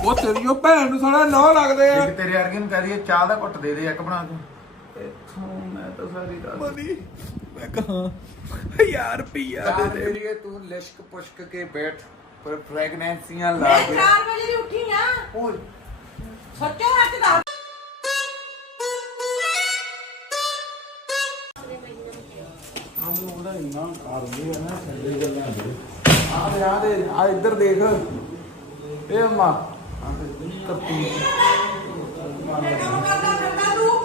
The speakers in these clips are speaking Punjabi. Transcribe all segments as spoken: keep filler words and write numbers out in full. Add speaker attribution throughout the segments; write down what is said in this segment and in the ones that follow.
Speaker 1: ਉਹ ਤੇਰੀ ਉਹ ਭੈਣ ਨੂੰ ਸਾਲਾ ਨੌ ਲੱਗਦੇ ਆ।
Speaker 2: ਇੱਕ ਤੇਰੇ ਵਰਗੇ ਨੂੰ ਕਹਿ ਦਈਏ ਚਾਹ ਦਾ ਘੁੱਟ ਦੇ ਦੇ ਇੱਕ ਬਣਾ ਕੇ। ਇੱਥੋਂ ਮੈਂ ਤਾਂ ਸਾਰੀ ਰਾਤ
Speaker 1: ਮਨੀ ਮੈਂ ਕਹਾਂ ਯਾਰ ਰੁਪਈਆ ਦੇ ਦੇ।
Speaker 2: ਮੇਰੀ ਤੂੰ ਲਿਸ਼ਕ ਪੁਸ਼ਕ ਕੇ ਬੈਠ ਪਰ ਫ੍ਰੈਗਨੈਂਸੀਆਂ ਲਾ
Speaker 3: ਮੈਂ
Speaker 2: ਕੇ।
Speaker 3: ਚਾਰ ਵਜੇ ਦੀ ਉੱਠੀ ਆ।
Speaker 2: ਓਏ
Speaker 3: ਸੱਚੋ ਹੱਥ ਦਾ
Speaker 2: ਆਮ ਉਹਦਾ ਇੰਨਾ ਕਰਦੇ ਆ ਨਾ ਛੱਡੇ ਗੱਲਾਂ ਦੇ। ਆ ਦੇ ਆ ਦੇ ਆ ਇੱਧਰ ਦੇਖ ਇਹ ਅੰਮਾ ਆ ਤੇ ਕੱਪੀ
Speaker 3: ਇਹ ਕੰਮ ਕਰਦਾ ਫਿਰਦਾ ਤੂੰ।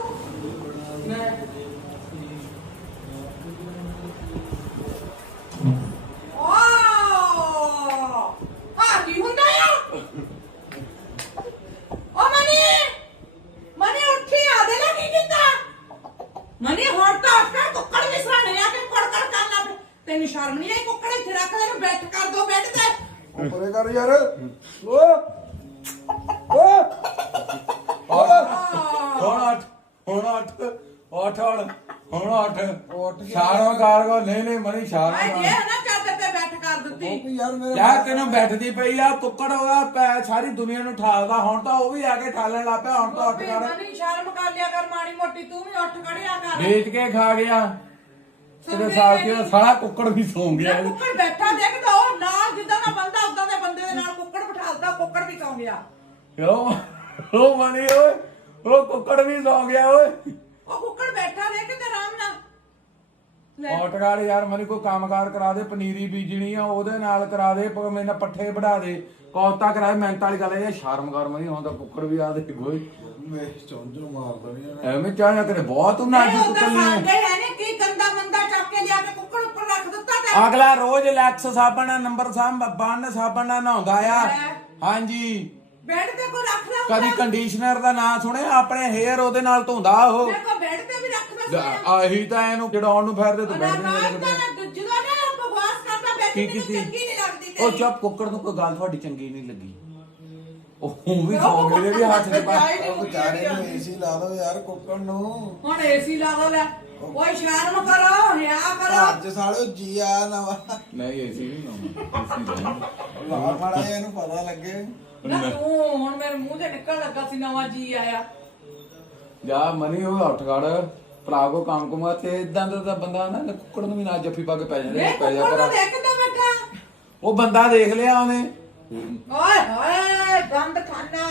Speaker 3: ਓ ਆ ਕੀ ਹੁੰਦਾ ਆ? ਓ ਮਨੀ ਮਨੀ ਉੱਠੀ ਆ ਦੇ ਲੈ ਕੀ ਕੀਤਾ? ਮਨੀ ਹੁਣ ਤਾਂ ਉੱਠ ਕੇ ਕੁੱਕੜ ਵੀ ਸਰਾਣੇ ਆ ਕੇ ਕੜਕੜ ਕਰਨ ਲੱਗ ਪਈ। ਤੈਨੂੰ ਸ਼ਰਮ ਨਹੀਂ ਆਈ? ਕੁੱਕੜ ਇੱਥੇ ਰੱਖ ਲੈ ਨੂੰ ਬੈਠ ਕਰ ਦੋ ਬੈੱਡ ਤੇ।
Speaker 1: ਉੱਪਰੇ ਕਰ ਯਾਰ। ਓ ਓ
Speaker 4: ਹੁਣ ਅੱਠ ਹੁਣ ਅੱਠ ਅੱਠ ਹੁਣ ਹੁਣ ਅੱਠ ਸ਼ਾਰੋਂ ਕਾਰ ਕੋ ਨਹੀਂ ਨਹੀਂ ਮਨੀ ਸ਼ਾਰੋਂ
Speaker 3: ਆਏ ਜੇ ਨਾ ਚਾਦਰ ਤੇ ਬੈਠ ਕਰ ਦਿੱਤੀ।
Speaker 1: ਯਾਰ ਮੇਰਾ
Speaker 4: ਯਾਰ ਤੈਨੂੰ ਬੈਠਦੀ ਪਈ ਆ ਕੁੱਕੜ ਹੋਇਆ ਪੈ ਸਾਰੀ ਦੁਨੀਆ ਨੂੰ ਠਾਲਦਾ ਹੁਣ ਤਾਂ ਉਹ ਵੀ ਆ ਕੇ ਠਾਲਣ ਲੱਗ ਪਿਆ ਹੁਣ ਤਾਂ ਉੱਠ ਕਰ
Speaker 3: ਮਨੀ ਸ਼ਰਮ ਕਰ ਲਿਆ ਕਰ ਮਾੜੀ ਮੋਟੀ ਤੂੰ ਵੀ ਉੱਠ ਖੜਿਆ ਕਰ।
Speaker 4: ਵੇਚ ਕੇ ਖਾ ਗਿਆ ਤੇਰੇ ਸਾਲ ਕੀ ਸਾਲਾ ਕੁੱਕੜ ਵੀ ਸੌਂ ਗਿਆ
Speaker 3: ਨਾ ਕੁੱਕੜ ਬੈਠਾ ਦੇਖਦਾ ਉਹ ਨਾਲ ਜਿੱਦਾਂ ਦਾ ਬੰਦਾ ਉਦਾਂ ਦੇ ਬੰਦੇ ਦੇ ਨਾਲ ਕੁੱਕੜ ਬਿਠਾਲਦਾ ਕੁੱਕੜ ਵੀ ਸੌਂ ਗਿਆ।
Speaker 4: ਕਿਉਂ ਉਹ ਮਨੀ ਓਏ ਉਹ ਕੁੱਕੜ ਵੀ ਸੌਂ ਗਿਆ ਓਏ
Speaker 3: ਉਹ ਕੁੱਕੜ ਬੈਠਾ ਦੇਖ ਤੇ ਆਰਾਮ ਨਾਲ ਲੈ।
Speaker 4: ਉੱਠ ਕਰ ਯਾਰ ਮਨੀ ਕੋਈ ਕੰਮਕਾਰ ਕਰਾ ਦੇ ਪਨੀਰੀ ਬੀਜਣੀ ਆ ਉਹਦੇ ਨਾਲ ਕਰਾ ਦੇ ਮੈਨਾਂ ਪੱਠੇ ਵਢਾ ਦੇ ਕੌਤਾ ਕਰਾਏ ਮਿਹਨਤ ਵਾਲੀ ਗੱਲ ਇਹ ਸ਼ਰਮ ਕਰ ਮਨੀ ਹੁਣ ਤਾਂ ਕੁੱਕੜ ਵੀ ਆ ਦੇ ਕੋਈ
Speaker 1: ਮੈਂ ਚੌਂਜਰ ਮਾਰਦਾ ਨਹੀਂ।
Speaker 4: ਐਵੇਂ ਚਾਹਿਆ ਕਰੇ ਬਹੁਤ ਉਹਨਾਂ
Speaker 3: ਇਹ
Speaker 4: ਦੀ
Speaker 3: ਉਧਰ
Speaker 4: ਕੁੱਕੜ ਨਹੀਂ
Speaker 3: ਸਾਡੇ ਹੈ ਨੇ ਕੀ ਗੰਦਾ ਮੰਦਾ ਚੱਕ ਕੇ ਲਿਆ ਕੇ ਕੁੱਕੜ ਉੱਪਰ ਰੱਖ ਦਿੱਤਾ ਤੇ
Speaker 4: ਅਗਲਾ ਰੋਜ਼ ਲੈਕਸ ਸਾਬਣ ਨਾਲ ਨੰਬਰ ਸਾਬ ਬੰਨ ਸਾਬਣ ਨਾਲ ਨਹਾਉਂਦਾ ਆ
Speaker 3: ਲੈ।
Speaker 4: ਹਾਂਜੀ
Speaker 3: ਬੈੱਡ ਤੇ ਕੋਈ ਰੱਖ ਲਾ
Speaker 4: ਕਦੀ ਕੰਡੀਸ਼ਨਰ ਦਾ ਨਾਂ ਸੁਣਿਆ ਆਪਣੇ ਹੇਅਰ ਉਹਦੇ ਨਾਲ ਧੋਂਦਾ ਉਹ
Speaker 3: ਦੇਖੋ ਬੈੱਡ ਤੇ ਵੀ ਰੱਖ ਲੈ।
Speaker 4: ਆਹੀ ਤਾਂ ਇਹਨੂੰ ਜੜਾਉਣ ਨੂੰ ਫਿਰਦੇ ਤੂੰ ਬੈਠ ਨਹੀਂ ਲੱਗਦੇ
Speaker 3: ਜਦੋਂ ਨਾ ਬਕਵਾਸ ਕਰਦਾ ਬੈਠ
Speaker 4: ਕੀ
Speaker 3: ਕੇ
Speaker 4: ਕੀਤੀ?
Speaker 3: ਚੰਗੀ ਨਹੀਂ ਲੱਗਦੀ
Speaker 4: ਉਹ
Speaker 3: ਤੇਰੀ।
Speaker 4: ਚੁੱਪ ਕੁੱਕੜ ਨੂੰ ਕੋਈ ਗੱਲ ਤੁਹਾਡੀ ਚੰਗੀ ਨਹੀਂ ਲੱਗੀ ਉਹ ਵੀ ਸੌਂ ਗਏ ਦੇ ਹੱਥ ਦੇ ਪਾ
Speaker 1: ਉਹ ਵਿਚਾਰੇ ਨੂੰ ਏਸੀ ਲਾ ਦੋ ਯਾਰ ਕੁੱਕੜ ਨੂੰ।
Speaker 3: ਹੁਣ ਏਸੀ ਲਾ ਦੋ ਲੈ ਓਏ ਸ਼ਰਮ ਕਰੋ ਹਿਆ ਕਰੋ।
Speaker 1: ਅੱਜ ਸਾਲੇ ਜੀ ਆਇਆ ਨਵਾਂ
Speaker 4: ਨਹੀਂ ਏਸੀ ਨਹੀਂ ਲਾਉਣਾ
Speaker 1: ਲਾ ਮਾੜਾ ਜਿਹਾ ਇਹਨੂੰ ਪਤਾ ਲੱਗੇ।
Speaker 3: ਨਾ ਤੂੰ ਹੁਣ ਮੇਰੇ ਮੂੰਹ ਤੇ ਨਿਕਲ ਲੱਗਾ ਸੀ ਨਵਾਂ ਜੀ ਆਇਆ।
Speaker 4: ਜਾ ਮਨੀ ਉਹ ਉੱਠ ਖੜ ਭਰਾ ਕੋ ਕੰਮ ਕੁਮਾ ਤੇ ਇਦਾਂ ਦਾ ਤਾਂ ਬੰਦਾ ਨਾ ਕੁੱਕੜ ਨੂੰ ਵੀ ਨਾ ਜੱਫੀ ਪਾ ਕੇ ਪੈ ਜਾਂਦੇ
Speaker 3: ਇਹ
Speaker 4: ਪੈ ਜਾ
Speaker 3: ਕੁੱਕੜ
Speaker 4: ਪਰ
Speaker 3: ਨੂੰ ਦੇਖ ਕਿੱਦਾਂ ਬੈਠਾ।
Speaker 4: ਉਹ ਬੰਦਾ ਦੇਖ ਲਿਆ ਉਹਨੇ
Speaker 3: ਓਏ ਹੋਏ ਗੰਦ ਖਾਨਾ।